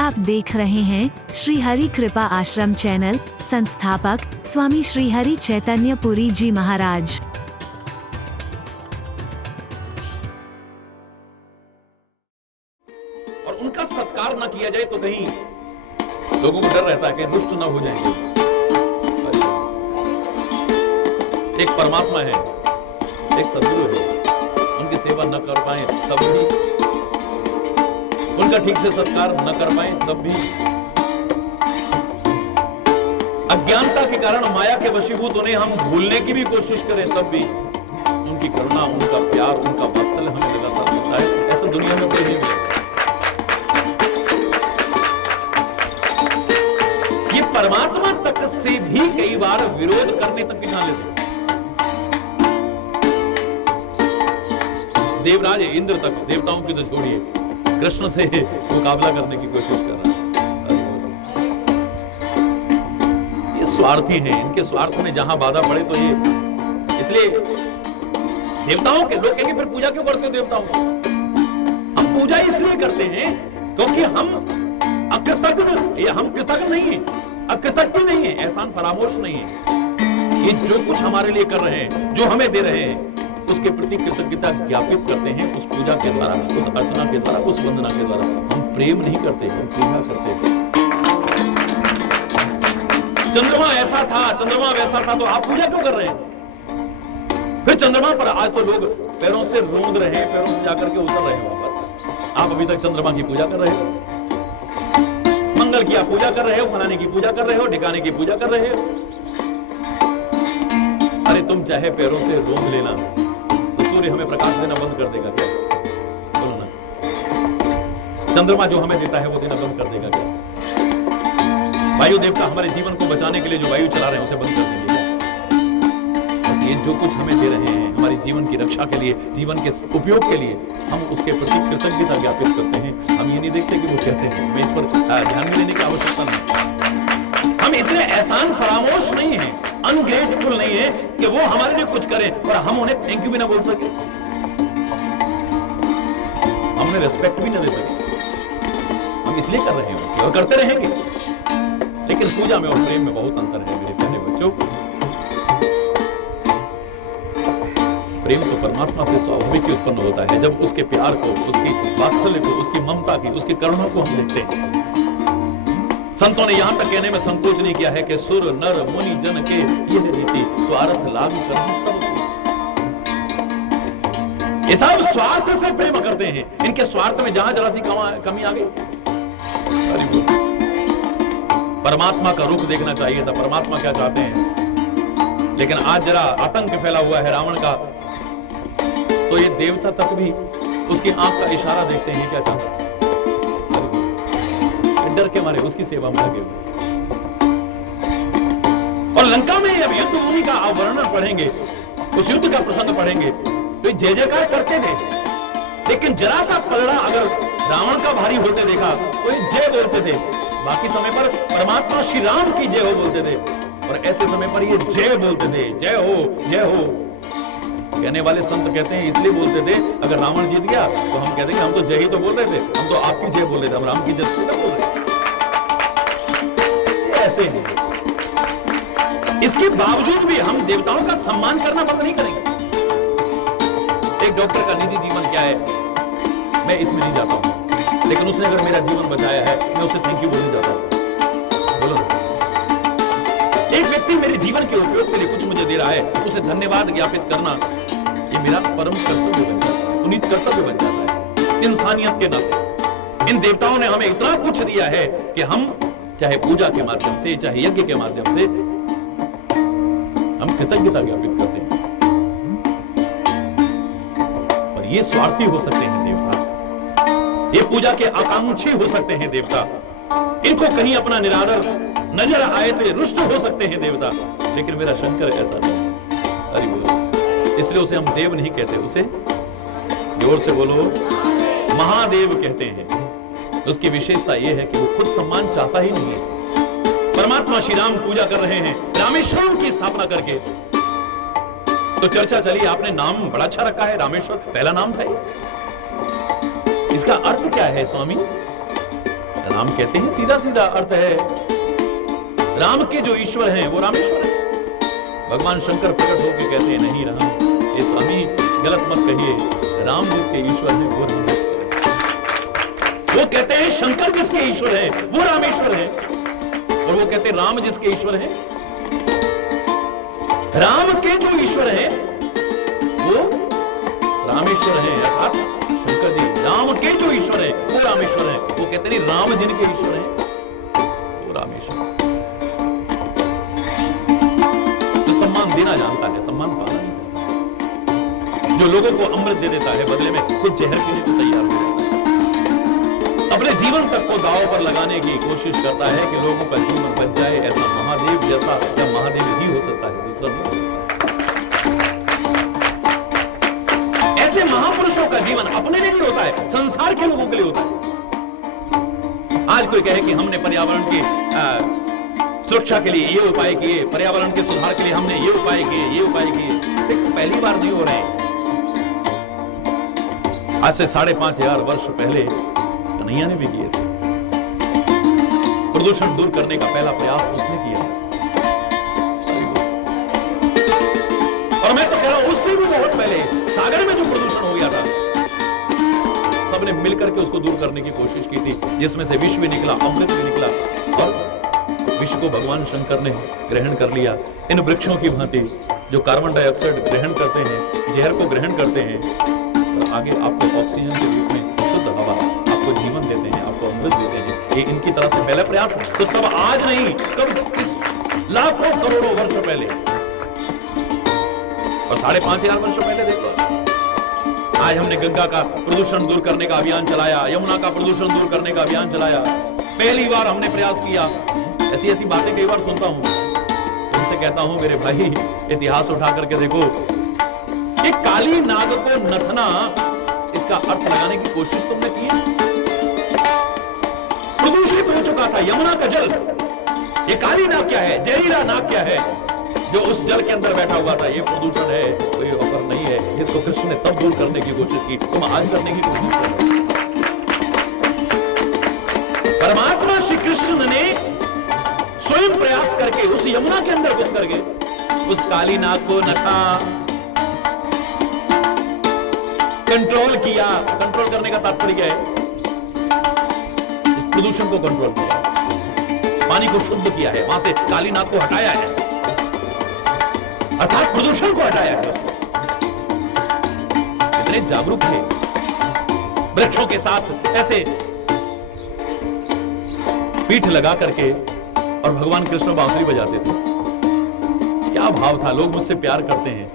आप देख रहे हैं श्री हरि कृपा आश्रम चैनल। संस्थापक स्वामी श्री हरि चैतन्य पुरी जी महाराज। और उनका सत्कार न किया जाए तो कहीं लोगों को डर रहता है कि रुष्ट न हो जाएंगे। एक परमात्मा है, एक सद्गुरु है, उनकी सेवा न कर पाए तब भी, उनका ठीक से सत्कार न कर पाए तब भी, अज्ञानता के कारण माया के वशीभूत उन्हें हम भूलने की भी कोशिश करें तब भी उनकी करुणा, उनका प्यार, उनका वात्सल्य हमें लगातार मिलता है। ऐसा दुनिया में कोई नहीं मिलेगा। ये परमात्मा तक से भी कई बार विरोध करने तक की ठान लेते। देवराज इंद्र तक, देवताओं की तो छोड़िए, कृष्ण से मुकाबला करने की कोशिश कर रहा है। ये स्वार्थी हैं, इनके स्वार्थ में जहां बाधा पड़े तो ये, इसलिए देवताओं के लोग कहेंगे फिर पूजा क्यों करते हो देवताओं को? हम पूजा इसलिए करते हैं क्योंकि हम अकृतज्ञ, हम कृतज्ञ नहीं है, अकृतज्ञ नहीं है, एहसान फरामोश नहीं है। ये जो कुछ हमारे लिए कर रहे हैं, जो हमें दे रहे हैं, उसके प्रति कृतज्ञता ज्ञापित करते हैं। उस पूजा के द्वारा, उस अर्चना के द्वारा, उस वंदना के द्वारा हम प्रेम नहीं करते, हम पूजा करते हैं। चंद्रमा ऐसा था, चंद्रमा वैसा था, तो आप पूजा क्यों कर रहे हैं? फिर चंद्रमा पर आज तो लोग पैरों से रोंद रहे हैं, पैरों से जाकर के उतर रहे हैं वहां पर। आप अभी तक चंद्रमा की पूजा कर रहे हो, मंगल की आप पूजा कर रहे हो, फलाने की पूजा कर रहे हो, ठिकाने की पूजा कर रहे हो। अरे तुम चाहे पैरों से रोंद लेना, सूर्य हमें प्रकाश देना बंद कर देगा क्या? बोलो ना। चंद्रमा जो हमें देता है वो देना बंद कर देगा क्या? वायु देवता हमारे जीवन को बचाने के लिए जो वायु चला रहे हैं उसे बंद कर देंगे क्या? ये जो कुछ हमें दे रहे हैं हमारी जीवन की रक्षा के लिए, जीवन के उपयोग के लिए, हम उसके प्रति कृतज्ञता ज्ञापित करते हैं। हम ये नहीं देखते कि वो कैसे हैं, हमें इस पर ध्यान में देने की आवश्यकता नहीं। हम इतने एहसान फरामोश नहीं है, अनग्रेटफुल नहीं है कि वो हमारे लिए कुछ करें और हम उन्हें थैंक यू भी ना बोल सके, हमने रिस्पेक्ट भी ना दे सके। हम इसलिए कर रहे हैं और करते रहेंगे, लेकिन पूजा में और प्रेम में बहुत अंतर है मेरे प्यारे बच्चों। प्रेम तो परमात्मा से स्वाभाविक ही उत्पन्न होता है जब उसके प्यार को, उसकी वात्सल्य को, उसकी ममता की, उसकी करुणा को हम देखते हैं। संतों ने यहां तक कहने में संकोच नहीं किया है कि सुर नर मुनि जन के यह रीति स्वार्थ लाभ करनी सब। ये सब स्वार्थ से प्रेम करते हैं, इनके स्वार्थ में जहां जरा सी कमी आ गई। परमात्मा का रुख देखना चाहिए था, परमात्मा क्या चाहते हैं। लेकिन आज जरा आतंक फैला हुआ है रावण का, तो ये देवता तक भी उसकी आंख का इशारा देखते हैं क्या चाहते हैं। डर के मारे उसकी सेवा में लगे हुए। और लंका में अब युद्ध भूमि का वर्णन पढ़ेंगे, उस युद्ध का प्रसंग पढ़ेंगे तो जय जयकार करते थे, लेकिन जरा सा पलड़ा अगर रावण का भारी होते देखा तो ये जय बोलते थे। बाकी समय पर परमात्मा श्री राम की जय हो बोलते थे, और ऐसे समय पर ये जय बोलते थे, जय हो जय हो। कहने वाले संत कहते हैं इसलिए बोलते थे, अगर रावण जीत गया तो हम कहते हैं हम तो जय ही तो बोल रहे थे, हम तो आपकी जय बोल रहे थे, हम राम की जय तो बोल रहे थे। ऐसे हैं। इसके बावजूद भी हम देवताओं का सम्मान करना बंद नहीं करेंगे। एक डॉक्टर का निजी जीवन क्या है मैं इसमें नहीं जाता हूं, लेकिन उसने अगर मेरा जीवन बचाया है मैं उसे थैंक यू बोलने जाता हूं। बोलो, एक व्यक्ति मेरे जीवन के उपयोग के लिए कुछ मुझे दे रहा है, उसे धन्यवाद ज्ञापित करना ये मेरा परम कर्तव्य बन जाता है, पुनीत कर्तव्य बन जाता है इंसानियत के नाते। इन देवताओं ने हमें इतना कुछ दिया है कि हम चाहे पूजा के माध्यम से, चाहे यज्ञ के माध्यम से हम कृतज्ञता ज्ञापित करते हैं। और ये स्वार्थी हो सकते हैं देवता, ये पूजा के आकांक्षी हो सकते हैं देवता, इनको कहीं अपना निरादर नजर आए तो ये रुष्ट हो सकते हैं देवता, लेकिन मेरा शंकर ऐसा नहीं। अरे बोलो, इसलिए उसे हम देव नहीं कहते, उसे जोर से बोलो महादेव कहते हैं। उसकी विशेषता यह है कि वो खुद सम्मान चाहता ही नहीं है। परमात्मा श्री राम पूजा कर रहे हैं रामेश्वरम की स्थापना करके, तो चर्चा चली आपने नाम बड़ा अच्छा रखा है, रामेश्वर पहला नाम था। इसका अर्थ क्या है स्वामी? राम कहते हैं सीधा सीधा अर्थ है, राम के जो ईश्वर हैं वो रामेश्वर है। भगवान शंकर प्रकट होकर कहते हैं नहीं राम, ये स्वामी गलत मत कहिए, राम जिसके ईश्वर हैं वो रामेश्वर है। वो कहते हैं शंकर जिसके ईश्वर हैं वो रामेश्वर है, और वो कहते हैं राम जिसके ईश्वर हैं, राम के जो ईश्वर हैं वो रामेश्वर हैं। अर्थात शंकर जी राम के जो ईश्वर हैं वो रामेश्वर हैं। वो कहते नहीं राम जिनके ईश्वर हैं वो रामेश्वर। जो सम्मान देना जानता है सम्मान पाना नहीं चाहता, जो लोगों को अमृत दे देता है बदले में खुद जहर पीने को तैयार हो जाता है, अपने जीवन तक को दांव पर लगाने की कोशिश करता है कि लोगों का जीवन बच जाए। ऐसा महादेव जैसा या महादेव ही हो सकता है, दूसरा नहीं हो सकता। ऐसे महापुरुषों का जीवन अपने लिए नहीं होता है, संसार के लोगों के लिए होता है। आज कोई कहे कि हमने पर्यावरण की सुरक्षा के लिए ये उपाय किए, पर्यावरण के सुधार के लिए हमने ये उपाय किए, ये उपाय किए, पहली बार नहीं हो रहे हैं। आज से 5,500 वर्ष पहले कन्हैया ने भी किए थे। प्रदूषण दूर करने का पहला प्रयास उसने किया, और मैं तो कह रहा हूं उससे भी बहुत पहले सागर में जो प्रदूषण हो गया था, सबने मिलकर के उसको दूर करने की कोशिश की थी, जिसमें से विष भी निकला, अमृत भी निकला, और विष को भगवान शंकर ने ग्रहण कर लिया। इन वृक्षों की भांति जो कार्बन डाइऑक्साइड ग्रहण करते हैं, जहर को ग्रहण करते हैं, और आगे आपको ऑक्सीजन के रूप में शुद्ध हवा, आपको जीवन देते हैं, आपको अमृत देते हैं। ये इनकी तरफ से पहला प्रयास। तो तब आज नहीं, कब लाखों करोड़ों वर्ष पहले, और 5,500 वर्ष पहले देखो। आज हमने गंगा का प्रदूषण दूर करने का अभियान चलाया, यमुना का प्रदूषण दूर करने का अभियान चलाया। पहली बार हमने प्रयास किया। ऐसी ऐसी बातें कई बार सुनता हूं, उनसे कहता हूं मेरे भाई इतिहास उठा करके देखो, ये काली नाग को नथना, इसका अर्थ लगाने की कोशिश तुमने की। प्रदूषित हो चुका था यमुना का जल। ये काली नाग क्या है, जहरीला नाग क्या है जो उस जल के अंदर बैठा हुआ था? ये प्रदूषण है, कोई ऑफर नहीं है। इसको कृष्ण ने तब दूर करने की कोशिश की, तुम आज करने की कोशिश कर रहे हो। परमात्मा श्री कृष्ण ने स्वयं प्रयास करके उस यमुना के अंदर घुस करके उस काली नाग को नथा, कंट्रोल किया। कंट्रोल करने का तात्पर्य क्या है? प्रदूषण को कंट्रोल किया, पानी को शुद्ध किया है, वहां से काली नाग को हटाया है, अर्थात प्रदूषण को हटाया है। इतने जागरूक थे, वृक्षों के साथ ऐसे पीठ लगा करके, और भगवान कृष्ण बांसुरी बजाते थे। क्या भाव था, लोग मुझसे प्यार करते हैं,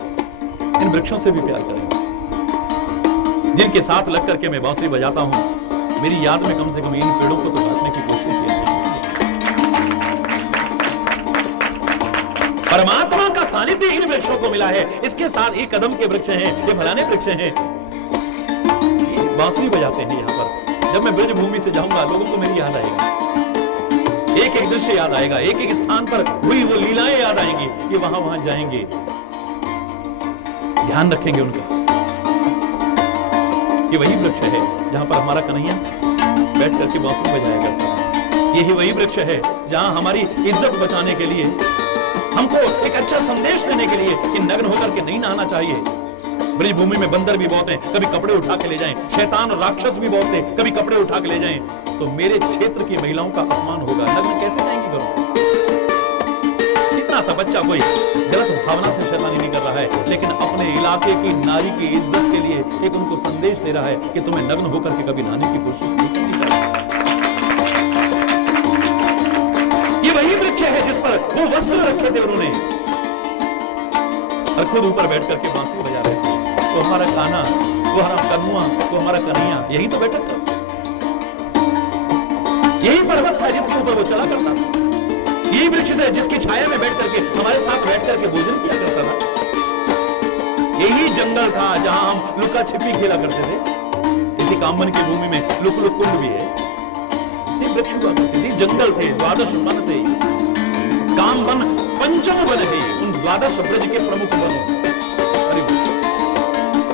इन वृक्षों से भी प्यार करेंगे। जिनके साथ लग करके मैं बांसुरी बजाता हूं, मेरी याद में कम से कम इन पेड़ों को तो काटने की कोशिश की। परमात्मा का सानिध्य इन वृक्षों को मिला है। इसके साथ एक कदम के वृक्ष हैं, ये फलाने वृक्ष हैं, ये बांसुरी बजाते हैं। यहां पर जब मैं ब्रज भूमि से जाऊंगा, लोगों को मेरी याद आएगा, एक एक दृश्य याद आएगा, एक एक स्थान पर हुई वो लीलाएं याद आएंगी। ये वहां वहां जाएंगे, ध्यान रखेंगे उनका। ये वही वृक्ष है जहां पर हमारा कन्हैया बैठ करके बांसुरी बजाया करता है। यही वही वृक्ष है जहां हमारी इज्जत बचाने के लिए, हमको एक अच्छा संदेश देने के लिए कि नग्न होकर के नहीं नहाना चाहिए। ब्रज भूमि में बंदर भी बहुत हैं, कभी कपड़े उठा के ले जाएं, शैतान राक्षस भी बहुत थे, कभी कपड़े उठा के ले जाएं, तो मेरे क्षेत्र की महिलाओं का अपमान होगा। नग्न कैसे जाएंगी करो? इतना सा बच्चा कोई गलत भावना से शैतानी नहीं कर रहा है, लेकिन अपने इलाके की नारी की इज्जत के लिए एक उनको संदेश दे रहा है कि तुम्हें नग्न होकर के कभी नहाने की कोशिश नहीं करनी चाहिए। ये वही वृक्ष है जिस पर वो वस्त्र रखे थे उन्होंने, और खुद ऊपर बैठ करके बांसुरी बजा रहे थे। तो हमारा कान्हा, वो हमारा कन्हुआ, वो हमारा कन्हैया यही तो बैठा था, यही पर्वत था जिसके ऊपर वो चला करता था, यही वृक्ष था जिसकी छाया में बैठ करके हमारे साथ बैठ करके भोजन किया करता था, यही जंगल था जहां हम लुका छिपी खेला करते थे। इसी कामवन की भूमि में लुक लुक कुंड भी है। वृक्ष हुआ करते थे, जंगल थे, 12 वन थे, काम वन पंचम वन है, उन 12 ब्रज के प्रमुख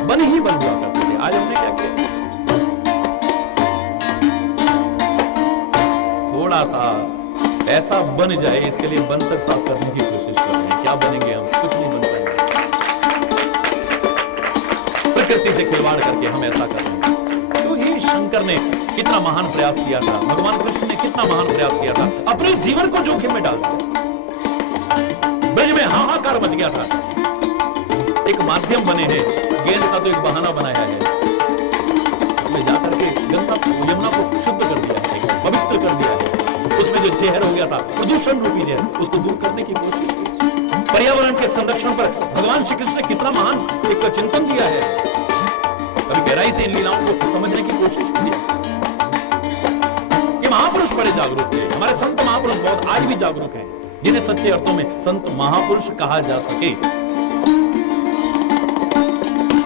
वन ही बन हुआ करते थे। आज हमने क्या किया? थोड़ा सा ऐसा बन जाए, इसके लिए बनकर साफ करने की कोशिश कर रहे हैं। क्या बनेंगे हम? कुछ नहीं बन पाएंगे। प्रकृति से खिलवाड़ करके हम ऐसा कर रहे हैं। तो ये शंकर ने कितना महान प्रयास किया था, भगवान कृष्ण ने कितना महान प्रयास किया था, अपने जीवन को जोखिम में डाल दिया। ब्रज में हाहाकार मच गया था। एक माध्यम बने हैं, गेंद का तो एक बहाना बनाया है, उसमें जाकर के गंगा यमुना को शुद्ध कर दिया है, पवित्र कर दिया है। उसमें जो जहर हो गया था, प्रदूषण रूपी जहर, उसको दूर करने की कोशिश की। पर्यावरण के संरक्षण पर भगवान श्री कृष्ण ने कितना महान एक चिंतन दिया है। कभी गहराई से इन लीलाओं को समझने की कोशिश की है। ये महापुरुष बड़े जागरूक थे, हमारे संत महापुरुष बहुत आज भी जागरूक हैं, जिन्हें सच्चे अर्थों में संत महापुरुष कहा जा सके।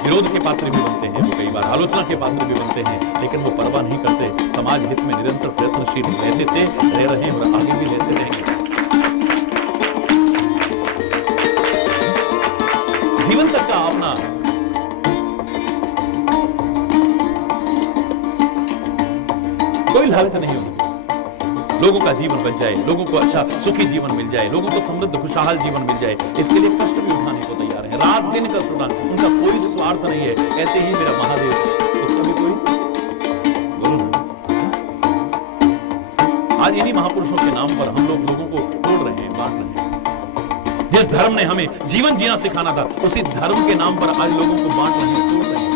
विरोध के पात्र भी बनते हैं, वो कई बार आलोचना के पात्र भी बनते हैं, लेकिन वो परवाह नहीं करते। समाज हित में निरंतर प्रयत्नशील रहते थे, रह रहे हैं और आगे भी रहते रहेंगे। जीवन तक का अपना कोई लालच नहीं होना। लोगों का जीवन बन जाए, लोगों को अच्छा सुखी जीवन मिल जाए, लोगों को समृद्ध खुशहाल जीवन मिल जाए, इसके लिए कष्ट भी उठाने को तैयार है, रात दिन का सुना। उनका कोई स्वार्थ नहीं है। ऐसे ही मेरा महादेव, उसका भी कोई बोलो ना। आज इन्हीं महापुरुषों के नाम पर हम लोगों को तोड़ रहे हैं, बांट रहे हैं। जिस धर्म ने हमें जीवन जीना सिखाना था, उसी धर्म के नाम पर आज लोगों को बांट रहे हैं, तोड़ रहे हैं।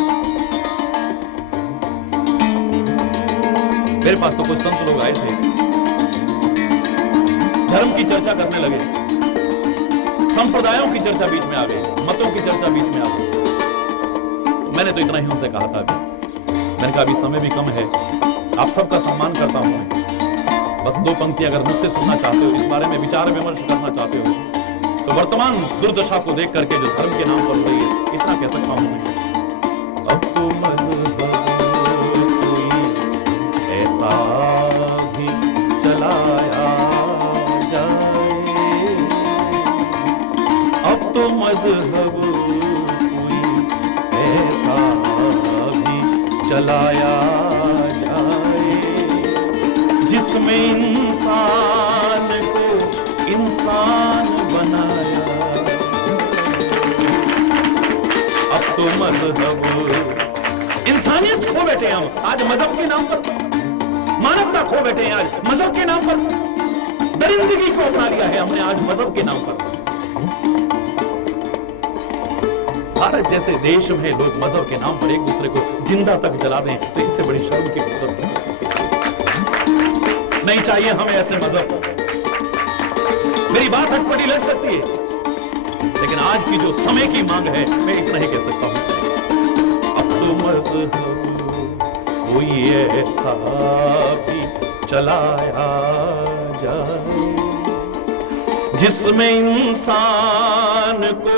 मेरे पास तो कुछ संत लोग आए थे, धर्म की चर्चा करने लगे, संप्रदायों की चर्चा बीच में आ गई, मतों की चर्चा बीच में आ गई। तो मैंने तो इतना ही उनसे कहा था, मैंने कहा अभी समय भी कम है, आप सबका सम्मान करता हूं मैं, बस दो पंक्ति अगर मुझसे सुनना चाहते हो, इस बारे में विचार विमर्श करना चाहते हो, तो वर्तमान दुर्दशा को देख करके जो धर्म के नाम पर हो रही है, इतना कह सकता हूं मैं। अब तो मजहब कोई ऐसा भी चलाया जाए, अब तो मजहब कोई ऐसा भी चलाया जाए, जिसमें इंसान को इंसान बनाया। अब तो मजहब, इंसानियत खो बैठे हम आज मजहब के नाम पर, मानवता खो बैठे हैं आज मजहब के नाम पर, दरिंदगी को अपना लिया है हमने आज मजहब के नाम पर। भारत जैसे देश में लोग मजहब के नाम पर एक दूसरे को जिंदा तक जला दें, तो इससे बड़ी शर्म की बात नहीं चाहिए हमें ऐसे मजहब। मेरी बात अटपटी लग सकती है, लेकिन आज की जो समय की मांग है, मैं इतना ही कह सकता हूं। अब तो मजहब कोई ऐसा भी चलाया जाए, जिसमें इंसान को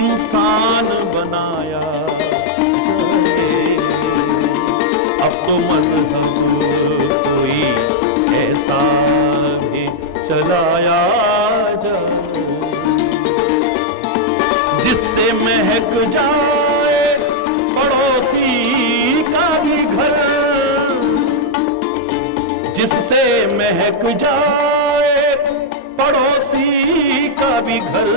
इंसान बनाया जाए। अब तो मजहब कोई ऐसा भी चलाया जाए, जिससे महक जाए पड़ोसी का भी घर, जिससे महक जाए पड़ोसी का भी घर।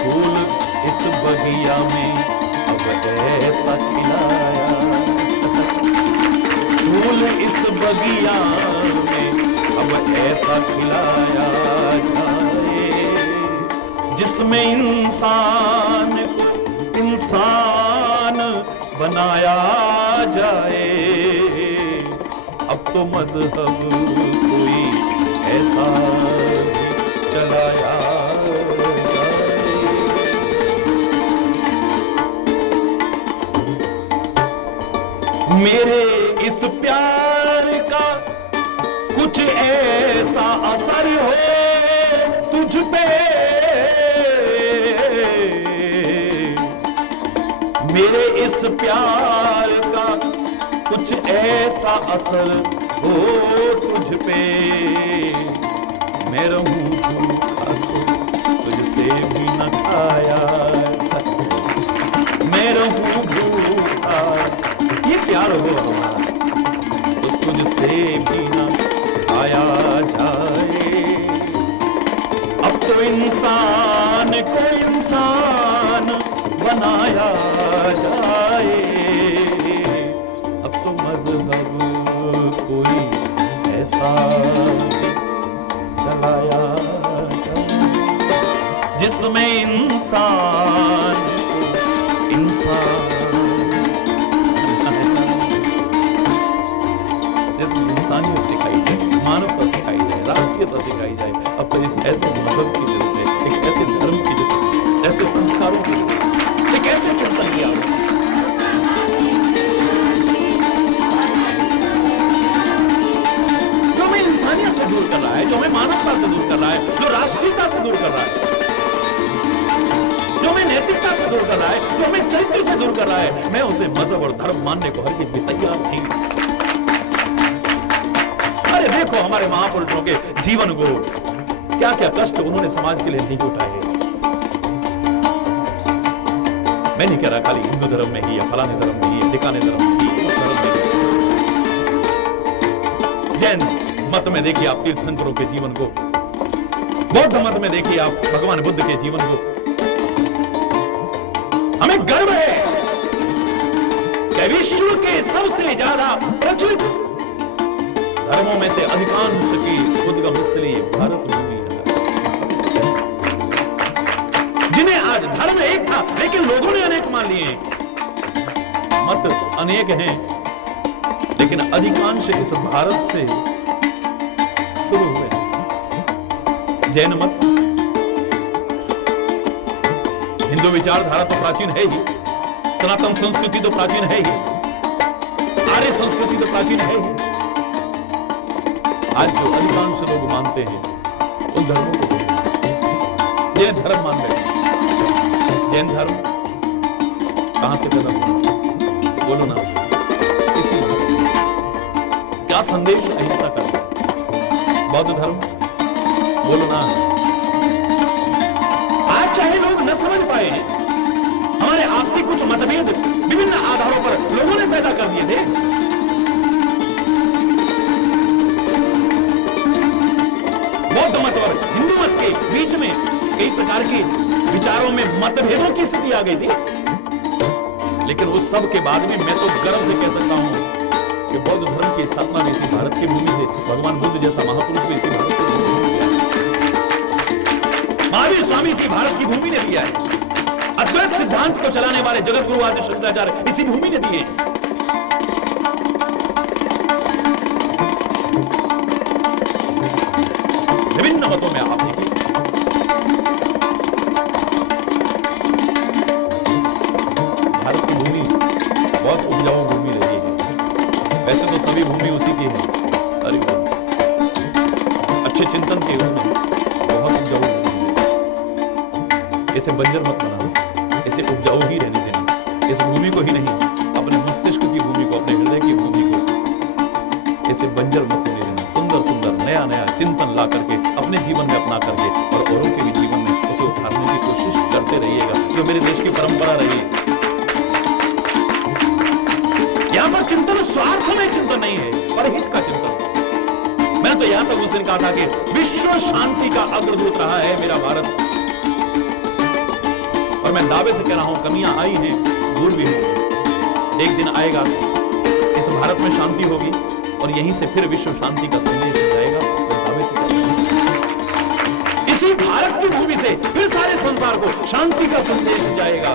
फूल इस बगिया में अब ऐसा खिलाया, फूल इस बगिया में अब ऐसा खिलाया जाए, जिसमें इंसान को इंसान बनाया जाए। अब तो मजहब कोई ऐसा भी चलाया जाए। मेरे इस प्यार का कुछ ऐसा असर हो तुझ पे, मेरे इस प्यार का कुछ ऐसा असर हो तुझ पे, मैं रहूं भूखा तो तुझसे भी न खाया, मैं रहूं भूखा, ये प्यार हो हमारा तो तुझसे भी न आया जाए। अब तो इंसान को इंसान बनाया जाए, अब तो मजहब कोई ऐसा चलाया जाए जिसमें इंसान को इंसान, जिसमें इंसानियत सिखाई जाए, मानवता सिखाई जाए, राष्ट्रीयता सिखाई जाए। अब तो इस ऐसे मजहब की जरूरत है, एक ऐसे धर्म की जरूरत है, ऐसे संस्कारों की जरूरत है, एक ऐसे चिंतन की आवश्यकता है। जो हमें इंसानियत से दूर कर रहा है, जो हमें मानवता से दूर कर रहा है, जो राष्ट्रीयता से दूर कर रहा है, जो हमें नैतिकता से दूर कर रहा है, जो हमें चरित्र से दूर कर रहा है, मैं उसे मजहब और धर्म मानने को हरगिज़ भी तैयार नहीं। अरे देखो हमारे महापुरुषों के जीवन को, क्या क्या कष्ट उन्होंने समाज के लिए नहीं उठाए। मैं नहीं कह रहा खाली हिंदू धर्म में ही या फलाने धर्म में ही, ढिकाने धर्म में ही, उस धर्म में। जैन मत में देखिए आप तीर्थंकरों के जीवन को, बौद्ध मत में देखिए आप भगवान बुद्ध के जीवन को। हमें गर्व है कि विश्व के सबसे ज्यादा प्रचलित धर्मों में से अधिकांश की उद्गम स्थली भारत भूमि है, जिन्हें आज धर्म एक था लेकिन लोगों ने अनेक मान लिए। मत अनेक हैं लेकिन अधिकांश इस भारत से शुरू हुए। जैन मत, हिंदू विचारधारा तो प्राचीन है ही, सनातन संस्कृति तो प्राचीन है ही, आर्य संस्कृति तो प्राचीन है ही। आज जो अधिकांश लोग मानते हैं उन धर्मों को जैन धर्म मान रहे हैं। जैन धर्म कहां से पैदा हुआ? बोलो ना, इसी क्या संदेश अहिंसा का? बौद्ध धर्म, बोलो ना। आज चाहे लोग न समझ पाए हैं, हमारे आपसी कुछ मतभेद विभिन्न आधारों पर लोगों ने पैदा कर दिए थे। बौद्ध मत और हिंदू मत के बीच में कई प्रकार के विचारों में मतभेदों की स्थिति आ गई थी, लेकिन उस सब के बाद में मैं तो गर्व से कह सकता हूं कि बौद्ध धर्म की स्थापना भी इसी भारत की भूमि से, भगवान बुद्ध जैसा महापुरुष भी इसी भारत की भूमि से किया है। महावीर स्वामी इसी भारत की भूमि ने दिया है। अद्वैत सिद्धांत को चलाने वाले जगत गुरु आदि शंकराचार्य इसी भूमि ने दिए। विभिन्न मतों में आप देखिए, भारत की भूमि बहुत उपजाऊ भूमि रही है। वैसे तो सभी भूमि उसी की है, अरे अच्छे चिंतन के उसमें बहुत उपजाऊ भूमि है। इसे बंजर मत बनाना, इसे उपजाऊ ही रहने देना। इस भूमि को ही नहीं, अपने मस्तिष्क की भूमि को, अपने हृदय की भूमि को, इसे बंजर मत होने देना। सुंदर सुंदर नया नया चिंतन ला करके अपने जीवन में अपना करके और औरों के भी जीवन में उसे उतारने की कोशिश करते रहिएगा, जो मेरे देश की परंपरा रही है। यहाँ पर चिंतन स्वार्थ में चिंतन नहीं है, परहित का चिंतन। मैंने तो यहां तक उस दिन कहा था कि विश्व शांति का अग्रदूत रहा है मेरा भारत, और मैं दावे से कह रहा हूं कमियां आई हैं, दूर भी होंगी। एक दिन आएगा इस भारत में शांति होगी और यहीं से फिर विश्व शांति का संदेश जाएगा। मैं दावे से कह रहा हूं इसी भारत की भूमि से फिर सारे संसार को शांति का संदेश जाएगा,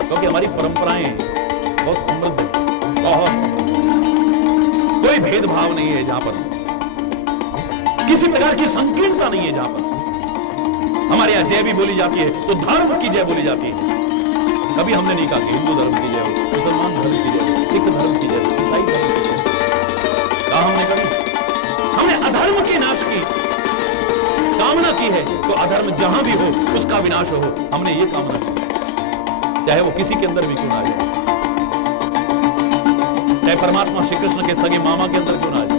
क्योंकि हमारी परंपराएं बहुत समृद्ध है, बहुत कोई भेदभाव नहीं है जहां पर, किसी प्रकार की संकीर्णता नहीं है जहां पर। हमारे यहाँ जय भी बोली जाती है तो धर्म की जय बोली जाती है। कभी हमने नहीं कहा कि हिंदू धर्म की जय हो, मुसलमान धर्म की जय हो, सिख धर्म की जय हो, ईसाई धर्म की जय हो। कहा हमने कभी? हमने अधर्म के नाश की कामना की है, तो अधर्म जहां भी हो उसका विनाश हो, हमने ये कामना की, चाहे वो किसी के अंदर भी क्यों ना आ जाए, चाहे परमात्मा श्री कृष्ण के सगे मामा के अंदर क्यों ना आ जाए,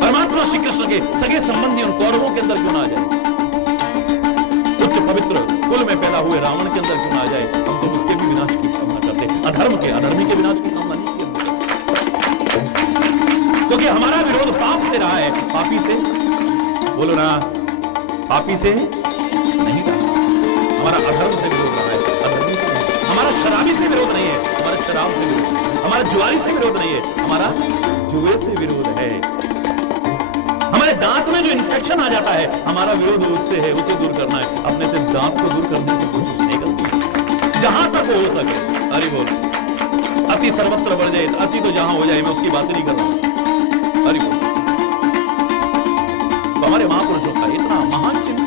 परमात्मा श्री कृष्ण के सगे संबंधी उन कौरवों के अंदर क्यों ना आ जाए, उच्च पवित्र कुल में पैदा हुए रावण के अंदर क्यों ना आ जाए, हम तो उसके भी विनाश की कामना करते हैं। अधर्म के, अधर्मी के विनाश की कामना नहीं की। पाप से रहा है, पापी से, बोलो ना, पापी से नहीं रहा। हमारा अधर्म से विरोध रहा है, अधर्मी से नहीं। हमारा शराबी से विरोध नहीं है, हमारा शराब से विरोध, हमारा जुआरी से विरोध नहीं है, हमारा जुए से विरोध है। हमारे दांत में जो इन्फेक्शन आ जाता है, हमारा विरोध उससे है, उसे दूर करना है। अपने से दांत को दूर करने की कोशिश नहीं करती, जहां तक हो सके। अरे बोल, अति सर्वत्र बढ़ जाए, अति तो जहां हो जाए, मैं उसकी बात नहीं कर रहा हूं। अरे बोल, तो हमारे महापुरुषों का इतना महान चिन्ह,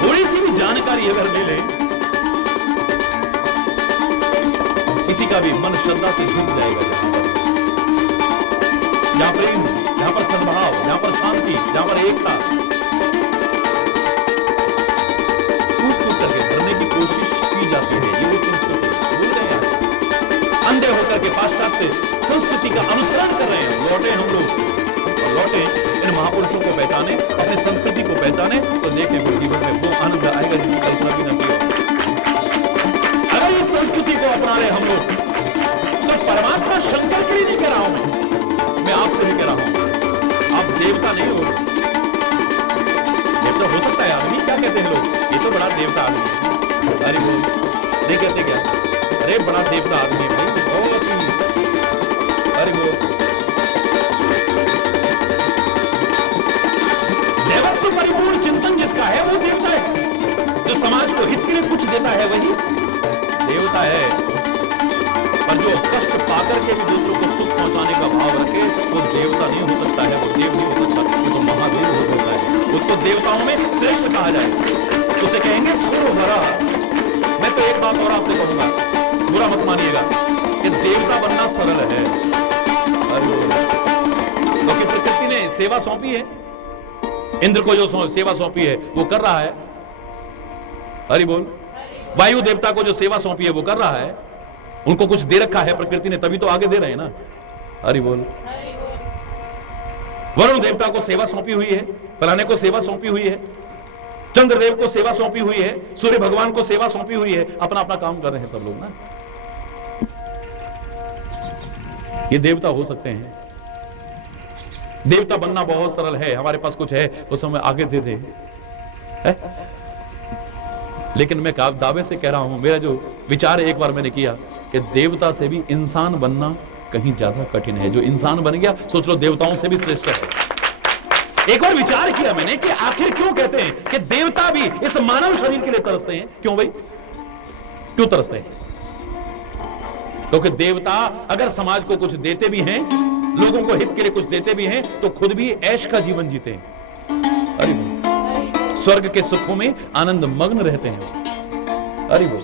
थोड़ी सी भी जानकारी अगर ले ले, किसी का भी मन श्रद्धा से झुक जाएगा। जहां प्रेम, जहां पर सद्भाव, जहां पर शांति, जहां पर एकता, टूट टूट करके करने की कोशिश की जाती है, ये वो संस्कृति भूल रहे हैं। अंधे होकर के पाश्चात्य संस्कृति का अनुसरण कर रहे हैं। लौटे हम लोग और लौटे इन महापुरुषों को पहचाने, अपनी संस्कृति को पहचाने, तो देखें वो जीवन में वो आनंद आएगा जिसकी कल्पना भी न की। अगर इस संस्कृति को अपना रहे हम लोग, तो परमात्मा शंकर के लिए नहीं कह रहा हूं मैं आपसे भी कह रहा हूं, आप देवता नहीं हो। देवता हो सकता है आदमी, क्या कहते हैं लोग, ये तो बड़ा देवता आदमी। अरे बोल, नहीं कहते क्या, अरे बड़ा देवता आदमी है भाई, बहुत ही। अरे बोल, देवत्व परिपूर्ण चिंतन जिसका है वो देवता है। जो समाज को हित के लिए कुछ देता है वही देवता है। पर जो कष्ट पाकर के भी दूसरों को सुख पहुंचाने का भाव रखे, वो देवता नहीं हो सकता है, वो देव नहीं हो सकता, वो तो महादेव हो सकता है। उसको देवताओं में श्रेष्ठ कहा जाए, उसे कहेंगे सुरभरा। मैं तो एक बात और आपसे कहूंगा, बुरा मत मानिएगा, कि देवता बनना सरल है। क्योंकि प्रकृति ने सेवा सौंपी है, इंद्र को जो सेवा सौंपी है वो कर रहा है। हरि बोल, वायु देवता को जो सेवा सौंपी है वो कर रहा है। उनको कुछ दे रखा है प्रकृति ने, तभी तो आगे दे रहे हैं ना। हरि बोल, वरुण देवता को सेवा सौंपी हुई है, फलाने को सेवा सौंपी हुई है, चंद्रदेव को सेवा सौंपी हुई है, सूर्य भगवान को सेवा सौंपी हुई है। अपना अपना काम कर रहे हैं सब लोग ना। ये देवता हो सकते हैं। देवता बनना बहुत सरल है, हमारे पास कुछ है उस समय आगे दे दे है? लेकिन मैं दावे से कह रहा हूं, मेरा जो विचार एक बार मैंने किया कि देवता से भी इंसान बनना कहीं ज्यादा कठिन है। जो इंसान बन गया, सोच लो देवताओं से भी श्रेष्ठ है। एक बार विचार किया मैंने कि आखिर क्यों कहते हैं कि देवता भी इस मानव शरीर के लिए तरसते हैं। क्यों भाई, क्यों तरसते हैं? क्योंकि देवता अगर समाज को कुछ देते भी हैं, लोगों को हित के लिए कुछ देते भी हैं, तो खुद भी ऐश का जीवन जीते हैं। अरे स्वर्ग के सुखों में आनंद मग्न रहते हैं। अरे वो,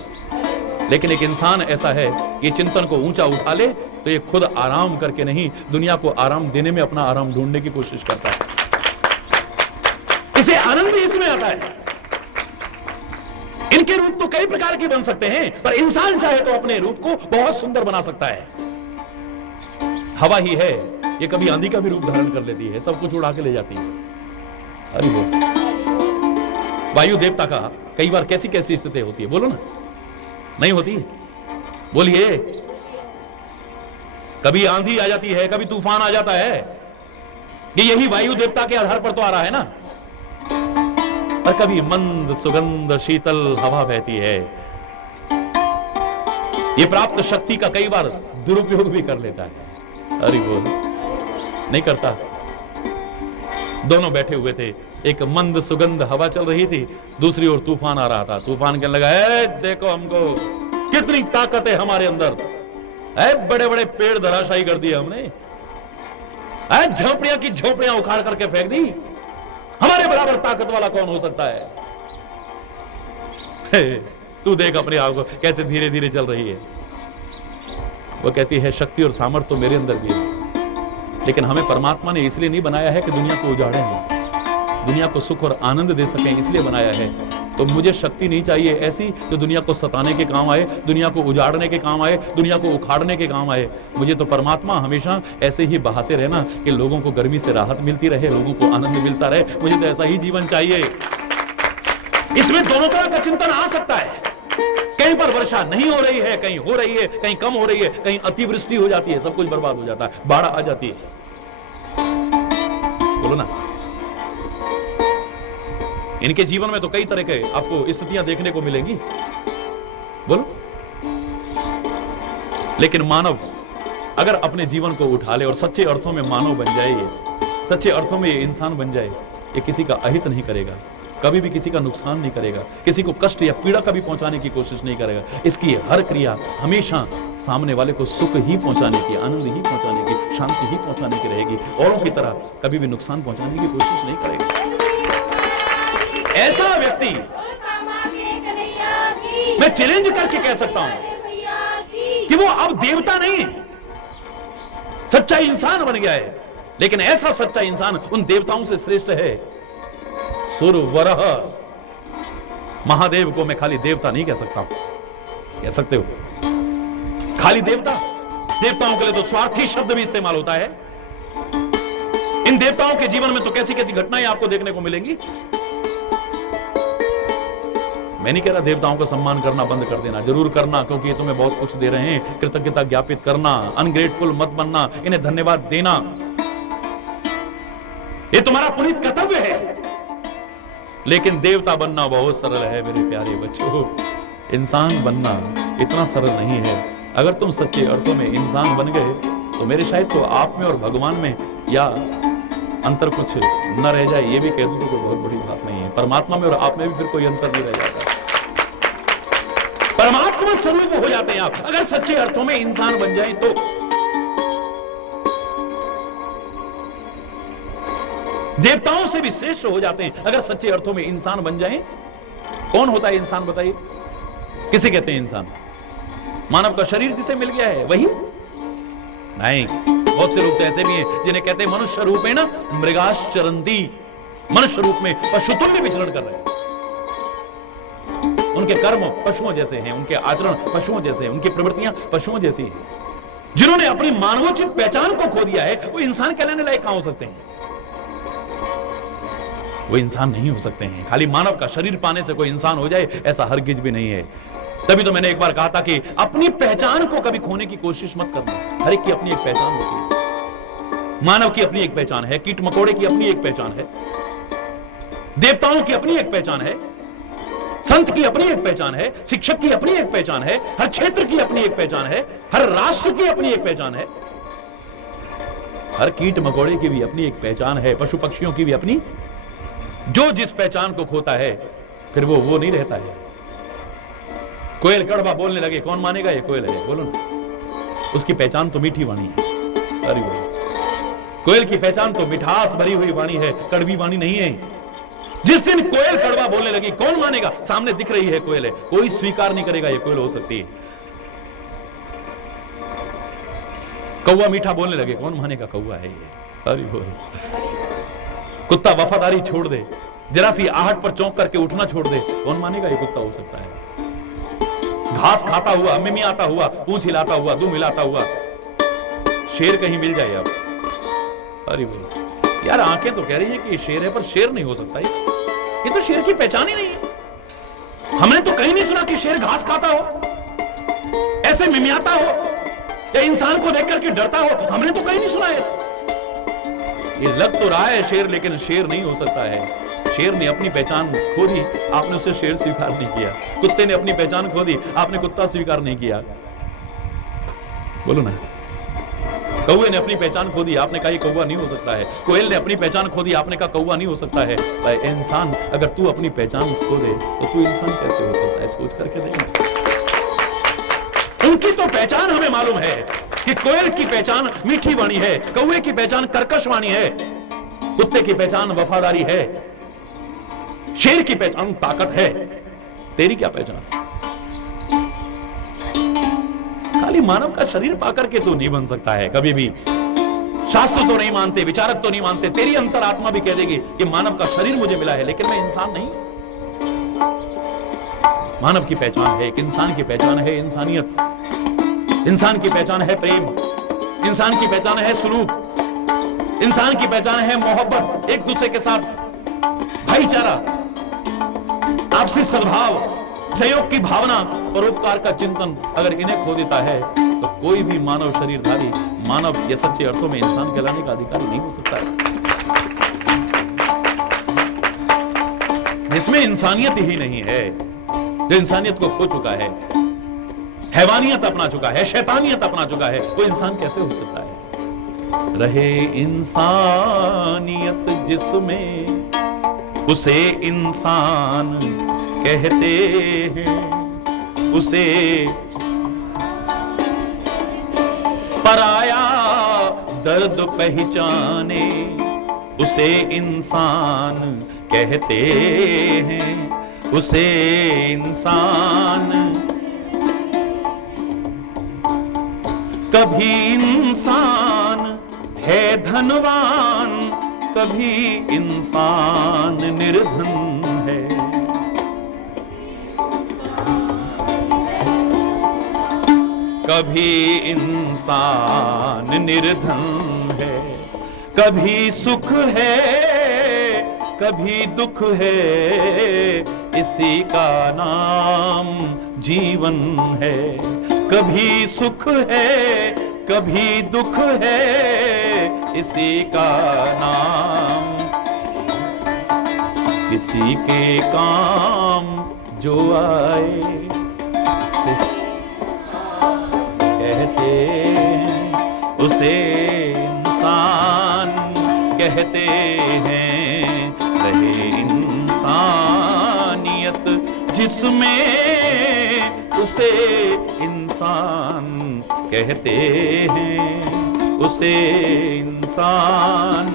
लेकिन एक इंसान ऐसा है, ये चिंतन को ऊंचा उठा ले तो ये खुद आराम करके नहीं, दुनिया को आराम देने में अपना आराम ढूंढने की कोशिश करता है। इसे आनंद भी इसमें आता है। इनके रूप तो कई प्रकार के बन सकते हैं, पर इंसान चाहे तो अपने रूप को बहुत सुंदर बना सकता है। हवा ही है, ये कभी आंधी का भी रूप धारण कर लेती है, सब कुछ उड़ा के ले जाती है। अरे वो वायु देवता का कई बार कैसी कैसी स्थिति होती है, बोलो ना, नहीं होती? बोलिए। कभी आंधी आ जाती है, कभी तूफान आ जाता है, ये यही वायु देवता के आधार पर तो आ रहा है ना। और कभी मंद सुगंध शीतल हवा बहती है। ये प्राप्त शक्ति का कई बार दुरुपयोग भी कर लेता है। अरे बोल, नहीं करता। दोनों बैठे हुए थे, एक मंद सुगंध हवा चल रही थी, दूसरी ओर तूफान आ रहा था। तूफान कहने लगा, देखो हमको कितनी ताकत है हमारे अंदर, बड़े बड़े पेड़ धराशायी कर दिए हमने, झोपड़ियां की झोपड़ियां उखाड़ करके फेंक दी, हमारे बराबर ताकत वाला कौन हो सकता है? तू देख अपने आप को कैसे धीरे धीरे चल रही है। वो कहती है, शक्ति और सामर्थ्य तो मेरे अंदर भी है, लेकिन हमें परमात्मा ने इसलिए नहीं बनाया है कि दुनिया को उजाड़े हैं, दुनिया को सुख और आनंद दे सकें, इसलिए बनाया है। तो मुझे शक्ति नहीं चाहिए ऐसी जो दुनिया को सताने के काम आए, दुनिया को उजाड़ने के काम आए, दुनिया को उखाड़ने के काम आए। मुझे तो परमात्मा हमेशा ऐसे ही बहाते रहना कि लोगों को गर्मी से राहत मिलती रहे, लोगों को आनंद मिलता रहे। मुझे तो ऐसा ही जीवन चाहिए। इसमें दोनों तरह का चिंतन आ सकता है। कई कहीं पर वर्षा नहीं हो रही है, कहीं हो रही है, कहीं कम हो रही है, कहीं अतिवृष्टि हो जाती है, सब कुछ बर्बाद हो जाता है, बाढ़ आ जाती है। बोलो ना। इनके जीवन में तो कई तरह के आपको स्थितियां देखने को मिलेंगी, बोलो। लेकिन मानव अगर अपने जीवन को उठा ले और सच्चे अर्थों में मानव बन जाए, सच्चे अर्थों में इंसान बन जाए, ये किसी का अहित नहीं करेगा, कभी भी किसी का नुकसान नहीं करेगा, किसी को कष्ट या पीड़ा कभी पहुंचाने की कोशिश नहीं करेगा। इसकी हर क्रिया हमेशा सामने वाले को सुख ही पहुंचाने की, आनंद ही पहुंचाने की, शांति ही पहुंचाने की रहेगी। औरों की तरह कभी भी नुकसान पहुंचाने की कोशिश नहीं करेगा। ऐसा व्यक्ति मैं चैलेंज करके कह सकता हूं कि वो अब देवता नहीं है, सच्चा इंसान बन गया है। लेकिन ऐसा सच्चा इंसान उन देवताओं से श्रेष्ठ है। सुर वरह महादेव को मैं खाली देवता नहीं कह सकता। कह सकते हो खाली देवता? देवताओं के लिए तो स्वार्थी शब्द भी इस्तेमाल होता है। इन देवताओं के जीवन में तो कैसी कैसी घटनाएं आपको देखने को मिलेंगी। मैं नहीं कह रहा देवताओं का सम्मान करना बंद कर देना, जरूर करना, क्योंकि ये तुम्हें बहुत कुछ दे रहे हैं। कृतज्ञता ज्ञापित करना, अनग्रेटफुल मत बनना, इन्हें धन्यवाद देना, ये तुम्हारा पुनीत कर्तव्य है। लेकिन देवता बनना बहुत सरल है मेरे प्यारे बच्चों। इंसान बनना इतना सरल नहीं है। अगर तुम सच्चे अर्थों में इंसान बन गए तो मेरे शायद तो आप में और भगवान में या अंतर कुछ न रह जाए, ये भी कह दूं तो कोई बहुत बड़ी बात नहीं है। परमात्मा में और आप में भी फिर कोई अंतर नहीं रह जाता। परमात्मा स्वरूप हो जाते हैं आप अगर सच्चे अर्थों में इंसान बन जाए तो। देवताओं से भी श्रेष्ठ हो जाते हैं अगर सच्चे अर्थों में इंसान बन जाए। कौन होता है इंसान बताइए? किसे कहते हैं इंसान? मानव का शरीर जिसे मिल गया है वही नहीं। बहुत से लोग तो ऐसे भी हैं जिन्हें कहते हैं मनुष्य रूप में ना मृगाश्चरंती, मनुष्य रूप में पशुतुल्य विचरण कर रहे हैं। उनके कर्म पशुओं जैसे हैं, उनके आचरण पशुओं जैसे हैं, उनकी प्रवृत्तियां पशुओं जैसी हैं। जिन्होंने अपनी मानवोचित पहचान को खो दिया है वो इंसान कहलाने लायक कहां हो सकते हैं? वो इंसान नहीं हो सकते हैं। खाली मानव का शरीर पाने से कोई इंसान हो जाए ऐसा हरगिज भी नहीं है। तभी तो मैंने एक बार कहा था कि अपनी पहचान को कभी खोने की कोशिश मत करना। हर एक की अपनी एक पहचान होती है। मानव की अपनी एक पहचान है, कीट मकोड़े की अपनी एक पहचान है, देवताओं की अपनी एक पहचान है, संत की अपनी एक पहचान है, शिक्षक की अपनी एक पहचान है, हर क्षेत्र की अपनी एक पहचान है, हर राष्ट्र की अपनी एक पहचान है, हर कीट मकोड़े की भी अपनी एक पहचान है, पशु पक्षियों की भी अपनी। जो जिस पहचान को खोता है फिर वो नहीं रहता है। कोयल कड़वा बोलने लगे, कौन मानेगा ये कोयल है? बोलो ना। उसकी पहचान तो मीठी वाणी है। अरे कोयल की पहचान तो मिठास भरी हुई वाणी है, कड़वी वाणी नहीं है। जिस दिन कोयल कड़वा बोलने लगी कौन मानेगा? सामने दिख रही है कोयल है, कोई स्वीकार नहीं करेगा ये कोयल हो सकती है। कौवा मीठा बोलने लगे, कौन मानेगा कौवा है ये? अरे कुत्ता वफादारी छोड़ दे, जरा सी आहट पर चौंक करके उठना छोड़ दे, कौन मानेगा ये कुत्ता हो सकता है? घास खाता हुआ, मिमियाता हुआ, पूंछ हिलाता हुआ, दुम हिलाता हुआ शेर कहीं मिल जाए अब। अरे बोलो यार, आंखें तो कह रही है कि शेर है पर शेर नहीं हो सकता। ये तो शेर की पहचान ही नहीं है। हमने तो कहीं नहीं सुना कि शेर घास खाता हो, ऐसे मिमियाता हो या इंसान को देख करके डरता हो। हमने तो कहीं नहीं सुना है। ये लग तो रहा है शेर, लेकिन शेर नहीं हो सकता है। शेर ने अपनी पहचान खो दी, आपने उसे शेर स्वीकार नहीं किया। कुत्ते ने अपनी पहचान खो दी, आपने कुत्ता स्वीकार नहीं किया। बोलो ना। कौवे ने अपनी पहचान खो दी, आपने कहा कौवा नहीं हो सकता है। कोयल ने अपनी पहचान खो दी, आपने कहा कौवा नहीं हो सकता है। भाई इंसान, अगर तू अपनी पहचान खो दे तो तू इंसान कैसे हो सकता है? सोच करके देखना। उनकी तो पहचान हमें मालूम है कि कोयल की पहचान मीठी वाणी है, कौवे की पहचान कर्कश वाणी है, कुत्ते की पहचान वफादारी है, शेर की पहचान ताकत है। तेरी क्या पहचान? खाली मानव का शरीर पाकर के तो नहीं बन सकता है कभी भी। शास्त्र तो नहीं मानते, विचारक तो नहीं मानते, तेरी अंतरात्मा भी कह देगी कि मानव का शरीर मुझे मिला है लेकिन मैं इंसान नहीं। मानव की पहचान है, एक इंसान की पहचान है इंसानियत, इंसान की पहचान है प्रेम, इंसान की पहचान है सुलूक, इंसान की पहचान है मोहब्बत, एक दूसरे के साथ भाईचारा, आपसी सद्भाव, सहयोग की भावना, परोपकार का चिंतन अगर इन्हें खो देता है तो कोई भी मानव शरीरधारी मानव ये सच्चे अर्थों में इंसान कहलाने का अधिकारी नहीं हो सकता है। जिसमें इंसानियत ही नहीं है, जो इंसानियत को खो चुका है, हैवानियत अपना चुका है, शैतानियत अपना चुका है, वो इंसान कैसे हो सकता है? रहे इंसानियत जिसमें उसे इंसान कहते हैं, उसे पराया दर्द पहचाने उसे इंसान कहते हैं, उसे इंसान। कभी इंसान है धनवान, कभी इंसान निर्धन है। कभी इंसान निर्धन है, कभी सुख है, कभी दुख है, इसी का नाम जीवन है। कभी सुख है, कभी दुख है, इसी का नाम। किसी के काम जो आए कहते हैं, उसे इंसान कहते हैं। रहे इंसानियत जिसमें उसे इंसान कहते हैं, उसे इंसान।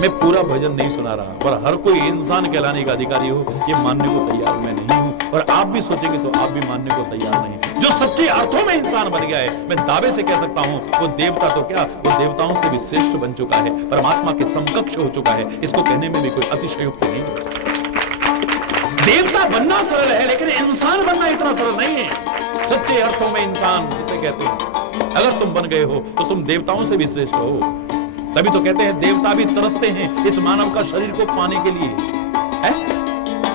मैं पूरा भजन नहीं सुना रहा, पर हर कोई इंसान कहलाने का अधिकारी हो ये मानने को तैयार मैं नहीं हूं, और आप भी सोचेंगे तो आप भी मानने को तैयार नहीं। जो सच्चे अर्थों में इंसान बन गया है, मैं दावे से कह सकता हूं वो देवता तो क्या, वो देवताओं से भी श्रेष्ठ बन चुका है, परमात्मा के समकक्ष हो चुका है। इसको कहने में भी कोई अतिशयोक्ति नहीं है। देवता बनना सरल है, लेकिन इंसान बनना इतना सरल नहीं है। सच्चे अर्थों में इंसान जिसे कहते हैं, अगर तुम बन गए हो तो तुम देवताओं से भी श्रेष्ठ हो। तभी तो कहते हैं देवता भी तरसते हैं इस मानव का शरीर को पाने के लिए।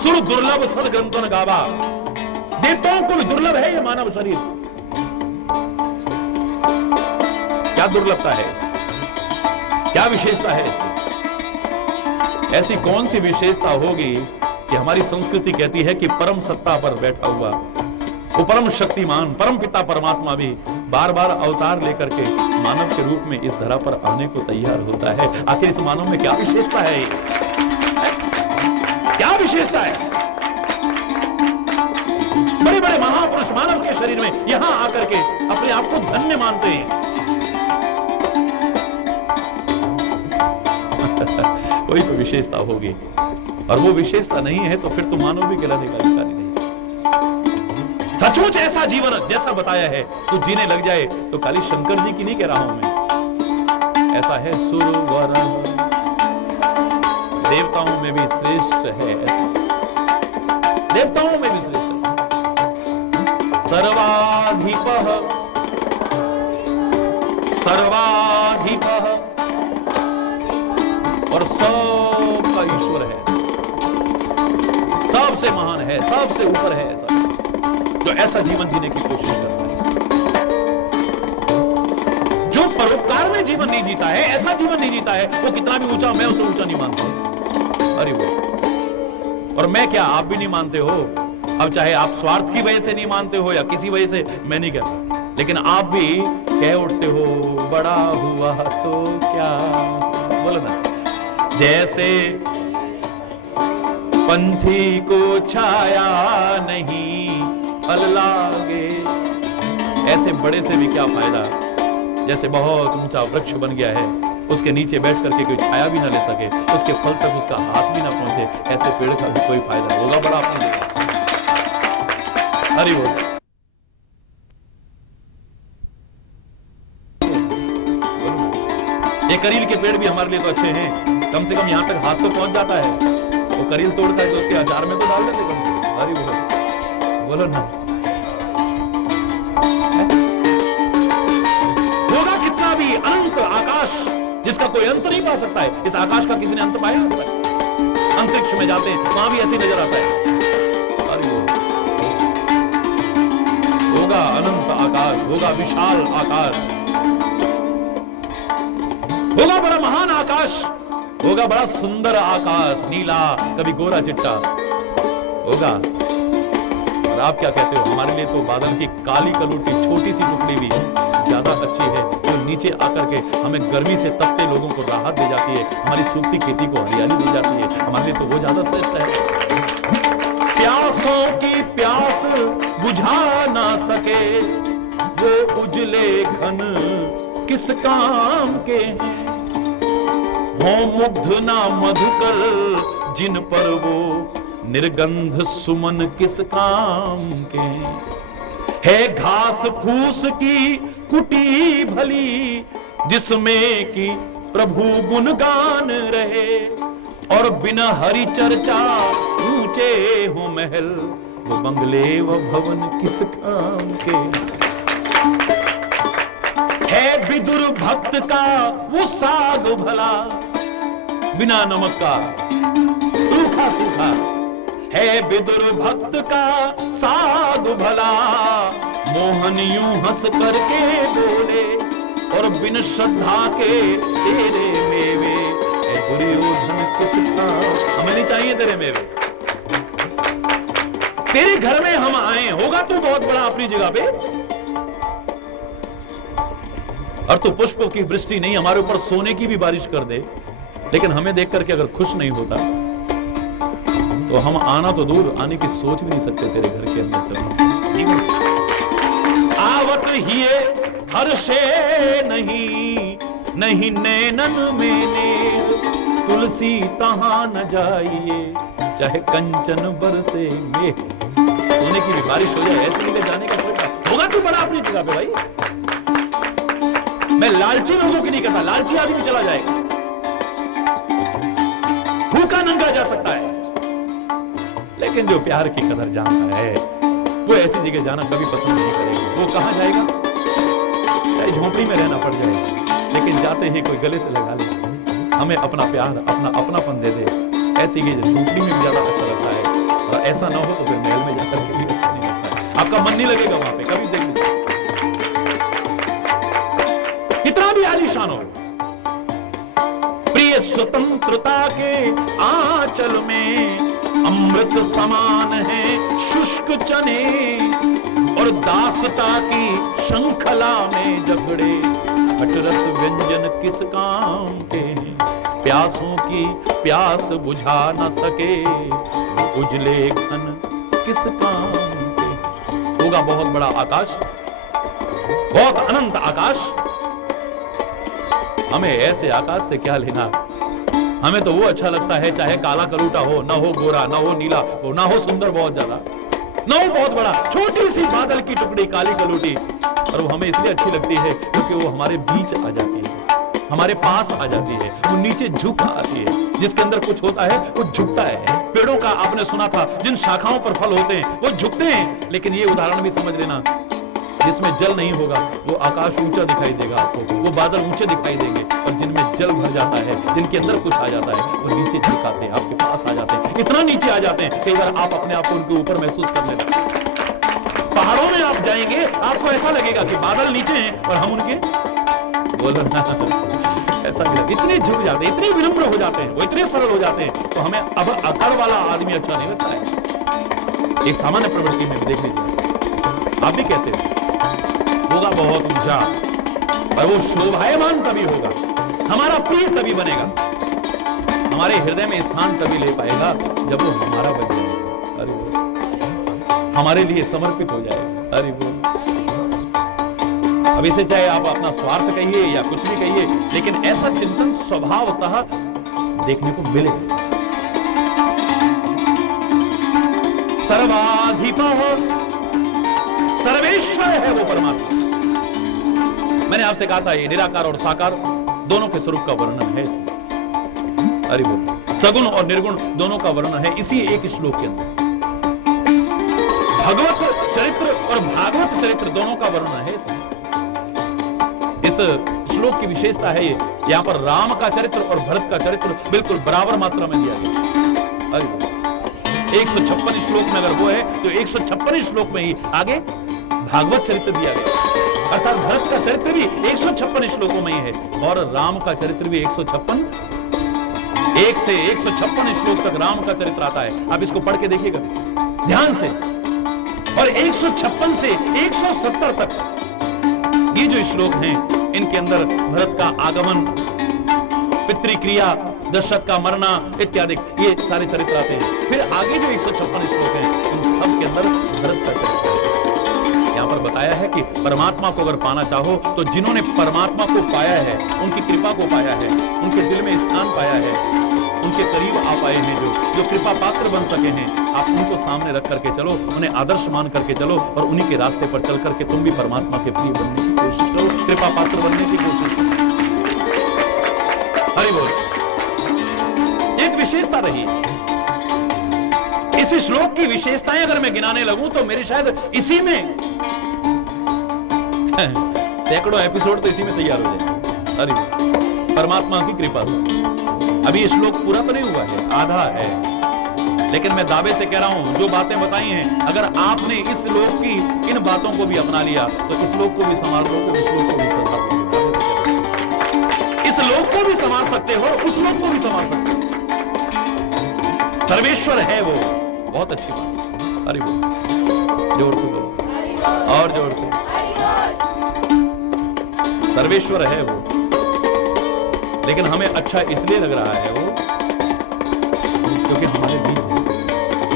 सुर दुर्लभ सदग्रंथन गावा, देवताओं को भी दुर्लभ है ये मानव शरीर। क्या दुर्लभता है, क्या विशेषता है इसकी? ऐसी कौन सी विशेषता होगी कि हमारी संस्कृति कहती है कि परम सत्ता पर बैठा हुआ वो परम शक्तिमान परम पिता परमात्मा भी बार बार अवतार लेकर के मानव के रूप में इस धरा पर आने को तैयार होता है। आखिर इस मानव में क्या विशेषता है? क्या विशेषता है? बड़े बड़े महापुरुष मानव के शरीर में यहां आकर के अपने आप को धन्य मानते हैं। कोई तो विशेषता होगी, और वो विशेषता नहीं है तो फिर तो मानव भी कहलाने का अधिकारी नहीं। सचमुच ऐसा जीवन जैसा बताया है तो जीने लग जाए तो खाली शंकर जी की नहीं कह रहा हूं मैं, ऐसा है सुरवर देवताओं में भी श्रेष्ठ है, देवताओं में भी श्रेष्ठ है। सर्वाधिपः सर्वाधिपः और सबका ईश्वर है, सबसे महान है, सबसे ऊपर है। ऐसा जो ऐसा जीवन जीने की कोशिश करता है, जो परोपकार में जीवन नहीं जीता है, ऐसा जीवन नहीं जीता है, वो कितना भी ऊंचा, मैं उसे ऊंचा नहीं मानता। अरे वो, और मैं क्या, आप भी नहीं मानते हो। अब चाहे आप स्वार्थ की वजह से नहीं मानते हो या किसी वजह से, मैं नहीं कहता, लेकिन आप भी कह उठते हो बड़ा हुआ तो क्या, बोलो ना। जैसे पंथी को छाया नहीं फल लागे, ऐसे बड़े से भी क्या फायदा, जैसे बहुत ऊंचा वृक्ष बन गया है, उसके नीचे बैठ करके कोई छाया भी ना ले सके, उसके फल तक उसका हाथ भी ना पहुंचे, ऐसे पेड़ का भी कोई फायदा होगा बड़ा आपने देखा। हरि बोल। ये करील के पेड़ भी हमारे लिए तो अच्छे हैं, कम से कम यहाँ तक हाथ तो पहुंच जाता है। वो करील तोड़ता है तो उसके अचार में तो डाल देते कम से कम। हरि बोल, बोलो ना। होगा कितना भी अनंत आकाश जिसका कोई अंत नहीं पा सकता है, इस आकाश का किसी ने अंत पाया? अंतरिक्ष में जाते हैं वहां भी ऐसे नजर आता है। होगा विशाल आकाश, होगा बड़ा महान आकाश, होगा बड़ा सुंदर आकाश, नीला कभी गोरा चिट्टा होगा। और आप क्या कहते हो? हमारे लिए तो बादल की काली कलूटी छोटी सी टुकड़ी भी ज्यादा अच्छी है, जो नीचे आकर के हमें गर्मी से तपते लोगों को राहत दे जाती है, हमारी सूखती खेती को हरियाली दे जाती है। हमारे लिए तो वो ज्यादा श्रेष्ठ है। प्यासों की प्यास बुझा ना सके वो उजले घन किस काम के हैं, हो मुग्ध ना मधुकर जिन पर वो निर्गंध सुमन किस काम के है। घास फूस की कुटी भली जिसमें कि प्रभु गुणगान रहे, और बिना हरि चर्चा ऊंचे हो महल वो बंगले व भवन किस काम के है। विदुर भक्त का वो साग भला बिना नमक का सूखा सूखा है। विदुर भक्त का साग भला मोहन यूं हंस करके बोले, और बिन श्रद्धा के तेरे मेवे दुर्योधन किस काम। हमें नहीं चाहिए तेरे मेवे, तेरे घर में हम आए, होगा तू बहुत बड़ा अपनी जगह पे, और तू पुष्पों की वृष्टि नहीं हमारे ऊपर सोने की भी बारिश कर दे, लेकिन हमें देख करके अगर खुश नहीं होता तो हम आना तो दूर, आने की सोच भी नहीं सकते तेरे घर के अंदर कभी। आवत हिए हर्षे नहीं, नहीं नैनन में नेर, तुलसी तहां न जाइए चाहे कंचन बरसे मेघ। सोने की भी बारिश हो जाए, ऐसे ही जाने का कोई होगा तू बड़ा अपनी जगह पे भाई। मैं लालची लोगों की नहीं कहता, लालची आदमी चला जाएगा, भूखा नंगा जा सकता है, लेकिन जो प्यार की कदर जानता है वो ऐसी जगह जाना कभी पसंद नहीं करेगा। वो कहां जाएगा? चाहे झोपड़ी में रहना पड़ जाए, लेकिन जाते ही कोई गले से लगा ले, हमें अपना प्यार अपना अपनापन दे दे, ऐसी झोपड़ी में भी ज्यादा अच्छा लगता है। और ऐसा ना हो तो फिर महल में जाकर के भी अच्छा नहीं लगता है, आपका मन नहीं लगेगा वहां पे कभी। देख लीजिए कितना भी आलीशान हो, प्रिय स्वतंत्रता के आंचल में अमृत समान है शुष्क चने, और दासता की श्रृंखला में जकड़े खटरस व्यंजन किस काम के। प्यासों की प्यास बुझा न सके उजले घन किस काम के। होगा बहुत बड़ा आकाश, बहुत अनंत आकाश, हमें ऐसे आकाश से क्या लेना। हमें तो वो अच्छा लगता है चाहे काला कलूटा हो, ना हो गोरा, ना हो नीला हो, ना हो सुंदर बहुत ज्यादा, ना हो बहुत बड़ा, छोटी सी बादल की टुकड़ी काली कलूटी, और वो हमें इसलिए अच्छी लगती है क्योंकि वो हमारे बीच आ जाती है, हमारे पास आ जाती है, वो नीचे झुक आती है। जिसके अंदर कुछ होता है वो झुकता है। पेड़ों का आपने सुना था, जिन शाखाओं पर फल होते हैं वो झुकते हैं, लेकिन ये उदाहरण भी समझ लेना, जिसमें जल नहीं होगा वो आकाश ऊंचा दिखाई देगा आपको, वो बादल ऊंचे दिखाई देंगे, और जिनमें जल भर जाता है, जिनके अंदर कुछ आ जाता है, वो नीचे झुकाते हैं, आपके पास आ जाते हैं, इतना नीचे आ जाते हैं कई बार आप अपने आप को उनके ऊपर महसूस करने लगते हैं। पहाड़ों में आप जाएंगे आपको ऐसा लगेगा कि बादल नीचे हैं और हम उनके बोलो ऐसा भी, इतने झुक जाते हैं, इतने विनम्र हो जाते हैं, वो इतने सरल हो जाते हैं, तो हमें अब अकड़ वाला आदमी अच्छा नहीं लगता है। एक सामान्य प्रवृत्ति में देख लीजिए, आप भी कहते हैं होगा बहुत ऊंचा, और वो शोभायमान तभी होगा, हमारा प्रिय तभी बनेगा, हमारे हृदय में स्थान तभी ले पाएगा जब वो हमारा बन जाएगा। अरे वो हमारे लिए समर्पित हो जाएगा। अरे वो अब इसे चाहे आप अपना स्वार्थ कहिए या कुछ भी कहिए, लेकिन ऐसा चिंतन स्वभावतः देखने को मिलेगा। सर्वाधिपः सर्वेश्वर है वो परमात्मा। मैंने आपसे कहा था ये निराकार और साकार दोनों के स्वरूप का वर्णन है। अरे वो सगुण और निर्गुण दोनों का वर्णन है इसी एक श्लोक के अंदर। भगवत चरित्र और भागवत चरित्र दोनों का वर्णन है। इस श्लोक की विशेषता है ये, यहाँ पर राम का चरित्र और भरत का चरित्र बिल्कुल बराबर मात्रा में दिया गया। अरे 156 श्लोक में अगर वो है तो 156 श्लोक में ही आगे भागवत चरित्र दिया गया। अर्थात भरत का चरित्र भी 156 श्लोकों में ही है और राम का चरित्र भी 156, 1 से 156 श्लोक तक राम का चरित्र आता है। आप इसको पढ़ के देखिएगा ध्यान से। और 156 से 170 तक ये जो श्लोक हैं, इनके अंदर भरत का आगमन, पितृक्रिया, दशरथ का मरना इत्यादि ये सारे चरित्र आते हैं। फिर आगे जो 156 श्लोक हैं, उन सब के अंदर भरत का चरित्र है। यहाँ पर बताया है कि परमात्मा को अगर पाना चाहो तो जिन्होंने परमात्मा को पाया है, उनकी कृपा को पाया है, उनके दिल में स्थान पाया है, उनके करीब आ पाए हैं, जो कृपा पात्र बन सके हैं, आप उनको सामने रख करके चलो, उन्हें आदर्श मान करके चलो और उन्हीं के रास्ते पर चल करके तुम भी परमात्मा के प्रिय बनने की कोशिश करो, कृपा पात्र बनने की कोशिश करो। हरि बोल। एक विशेषता रही, इस श्लोक की विशेषताएं अगर मैं गिनाने लगूं तो मेरे शायद इसी में सैकड़ों एपिसोड तो इसी में तैयार हो जाए। अरे परमात्मा की कृपा से अभी ये श्लोक पूरा तो नहीं हुआ है, आधा है, लेकिन मैं दावे से कह रहा हूं जो बातें बताई हैं, अगर आपने इस श्लोक की इन बातों को भी अपना लिया तो इस श्लोक को भी संभाल लो, उस श्लोक को भी संभाल लो, इस श्लोक को भी संभाल सकते हो, उस श्लोक को भी संभाल सकते हो। सर्वेश्वर है वो, बहुत अच्छी बात। अरे वो जोर से बोलो और जोर से, सर्वेश्वर है वो, लेकिन हमें अच्छा इसलिए लग रहा है वो क्योंकि हमारे बीच है,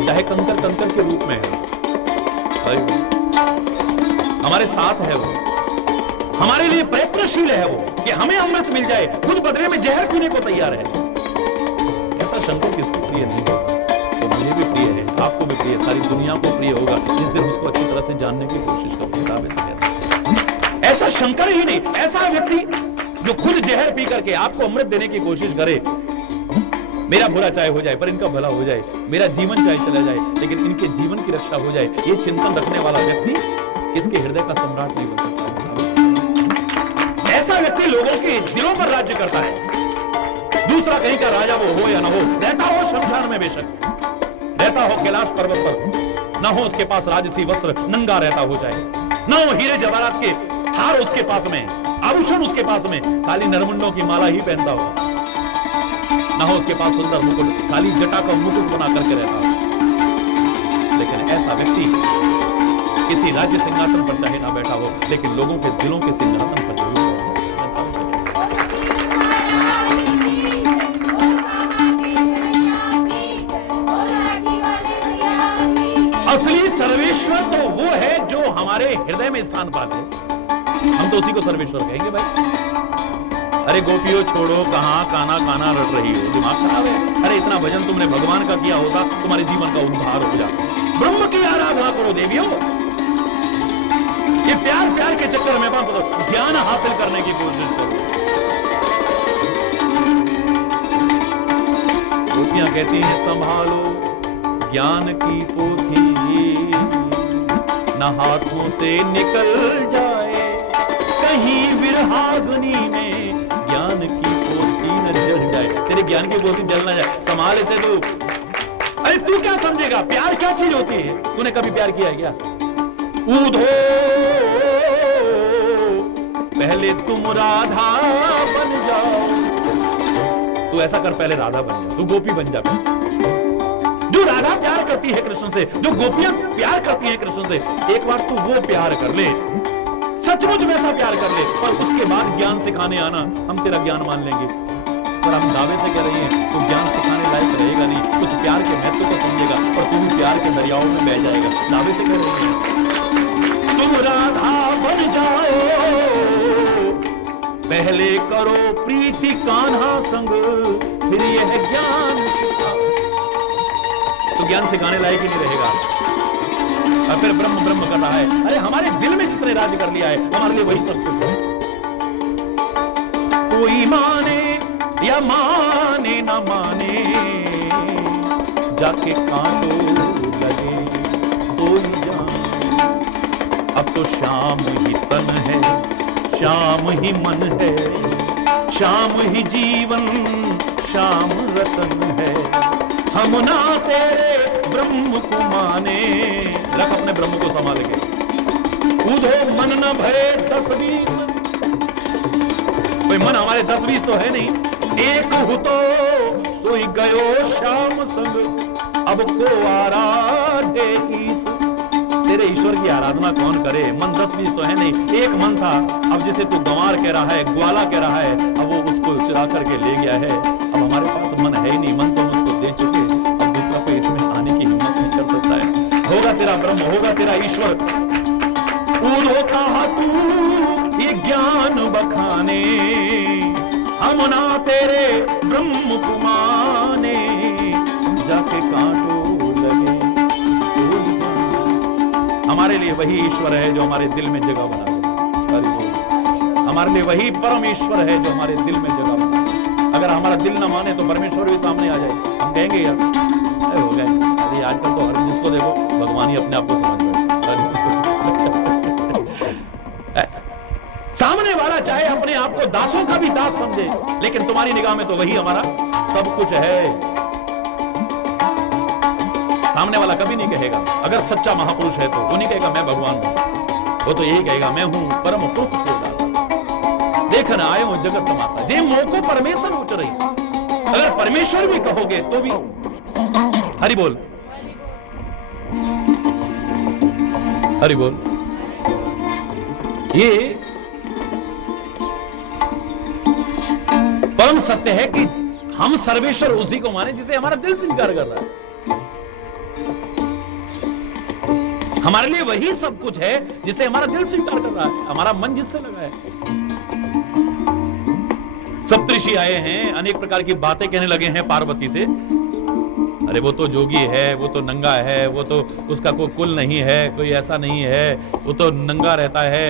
चाहे कंकर कंकर के रूप में है, हमारे साथ है वो, हमारे लिए प्रयत्नशील है वो कि हमें अमृत मिल जाए, खुद बदले में जहर पीने को तैयार है। ऐसा शंकर किसको प्रिय नहीं होगा? तो मुझे भी प्रिय है, आपको भी प्रिय है, सारी दुनिया को प्रिय होगा जिस दिन उसको अच्छी तरह से जानने की कोशिश करो। ऐसा शंकर ही नहीं, ऐसा व्यक्ति जो खुद जहर पी करके आपको अमृत देने की कोशिश करे, मेरा बुरा चाहे हो जाए पर इनका भला हो जाए, मेरा जीवन चाहे चला जाए लेकिन इनके जीवन की रक्षा हो जाए, ये चिंतन रखने वाला व्यक्ति इसके हृदय का सम्राट नहीं बन सकता। ऐसा व्यक्ति लोगों के दिलों पर राज्य करता है। दूसरा कहीं का राजा वो हो या ना हो, रहता हो शमशान में बेशक, रहता हो कैलाश पर्वत पर, ना हो उसके पास राजसी वस्त्र, नंगा रहता हो जाए, ना हो हीरे जवाहरात के हार उसके पास में, आभूषण उसके पास में, खाली नरमुंडों की माला ही पहनता हो, ना हो उसके पास सुंदर मुकुट, खाली जटा का मुकुट बना करके रहता हो। लेकिन ऐसा व्यक्ति किसी राज्य सिंहासन पर चाहे ना बैठा हो, लेकिन लोगों के दिलों के सिंहासन पर जरूर बैठा। असली सर्वेश्वर तो वो है जो हमारे हृदय में स्थान पाते, हम तो उसी को सर्वेश्वर कहेंगे भाई। अरे गोपियों छोड़ो कहां काना काना रट रही हो, दिमाग खराब है? अरे इतना भजन तुमने भगवान का किया होता, तुम्हारे जीवन का उद्धार हो जाता। ब्रह्म की आराधना करो देवियों, ये प्यार प्यार के चक्कर में मत ज्ञान हासिल करने की कोशिश करो। गोपियां कहती हैं संभालो ज्ञान की पोथी, न हाथों से निकल जाए कहीं विरहाग्नि में, ज्ञान की पोथी न जल जाए, तेरे ज्ञान की पोथी जल ना जाए, संभाल इसे तू। अरे तू क्या समझेगा प्यार क्या चीज होती है? तूने कभी प्यार किया है क्या? ऊधो पहले तुम राधा बन जाओ, तू ऐसा कर, पहले राधा बन जा, तू गोपी बन जा। जो राधा प्यार करती है कृष्ण से, जो गोपियां प्यार करती हैं कृष्ण से, एक बार तू वो प्यार कर ले, सचमुच वैसा प्यार कर ले, पर उसके बाद ज्ञान सिखाने आना, हम तेरा ज्ञान मान लेंगे। पर हम दावे से कह रहे हैं तू ज्ञान सिखाने लायक रहेगा नहीं, कुछ प्यार के महत्व को समझेगा और तू भी प्यार के दरियाओं में बह जाएगा। दावे से कह रहे हैं तुम राधा बन जाओ, पहले करो प्रीति कान्हा संग, फिर यह ज्ञान सिखाओ। तो ज्ञान सिखाने लायक ही नहीं रहेगा और फिर ब्रह्म ब्रह्म कर रहा है। अरे हमारे दिल में जिसने राज्य कर लिया है, हमारे लिए वही सब कुछ है। कोई माने या माने न माने, जाके कांटो लगे सोई जान। अब तो शाम ही तन है, शाम ही मन है, शाम ही जीवन, शाम रतन है। हम ना तेरे ब्रह्म को माने, रख अपने ब्रह्म को संभालेंगे। कूदो मन न भय 10-20, कोई मन हमारे 10-20 तो है नहीं। एक हो तो सोई गयो श्याम संग, अब को आराधे ईश। तेरे ईश्वर की आराधना कौन करे? मन 10-20 तो है नहीं, एक मन था। अब जिसे तू गंवार कह रहा है, ग्वाला कह रहा है, अब वो उसको चुरा करके ले गया है। अब हमारे पास मन है ही नहीं, मन तो हम उसको दे चुके, अब दूसरा कोई इसमें आने की हिम्मत नहीं कर सकता है। होगा तेरा ब्रह्म, होगा तेरा ईश्वर। ऊँधो कहा तू ये ज्ञान बखाने, हम ना तेरे ब्रह्म कुमाने, जाके कांटो लगे। हमारे लिए वही ईश्वर है जो हमारे दिल में जगह बना दे। हमारे लिए वही परम ईश्वर है जो हमारे दिल में जगह बना दे। अगर हमारा दिल ना माने तो परमेश्वर भी सामने आ जाए, हम कहेंगे यार हो गए। अरे आजकल तो हर जिसको देखो भगवान ही अपने आप को समझ गए। सामने वाला चाहे अपने आप को दासों का भी दास समझे, लेकिन तुम्हारी निगाह में तो वही हमारा सब कुछ है। सामने वाला कभी नहीं कहेगा, अगर सच्चा महापुरुष है तो वो नहीं कहेगा मैं भगवान हूं, वो तो यही कहेगा मैं हूं परम पुरुष को दास, देखना आए हूं जगत तमाशा। जे मोह को परमेश्वर उच रही, अगर परमेश्वर भी कहोगे तो भी हरि बोल, हरि बोल। ये परम सत्य है कि हम सर्वेश्वर उसी को माने जिसे हमारा दिल स्वीकार कर रहा है। हमारे लिए वही सब कुछ है जिसे हमारा दिल स्वीकार कर रहा है, हमारा मन जिससे लगा है। सप्तऋषि आए हैं, अनेक प्रकार की बातें कहने लगे हैं पार्वती से। अरे वो तो जोगी है, वो तो नंगा है, वो तो उसका कोई कुल नहीं है, कोई ऐसा नहीं है, वो तो नंगा रहता है।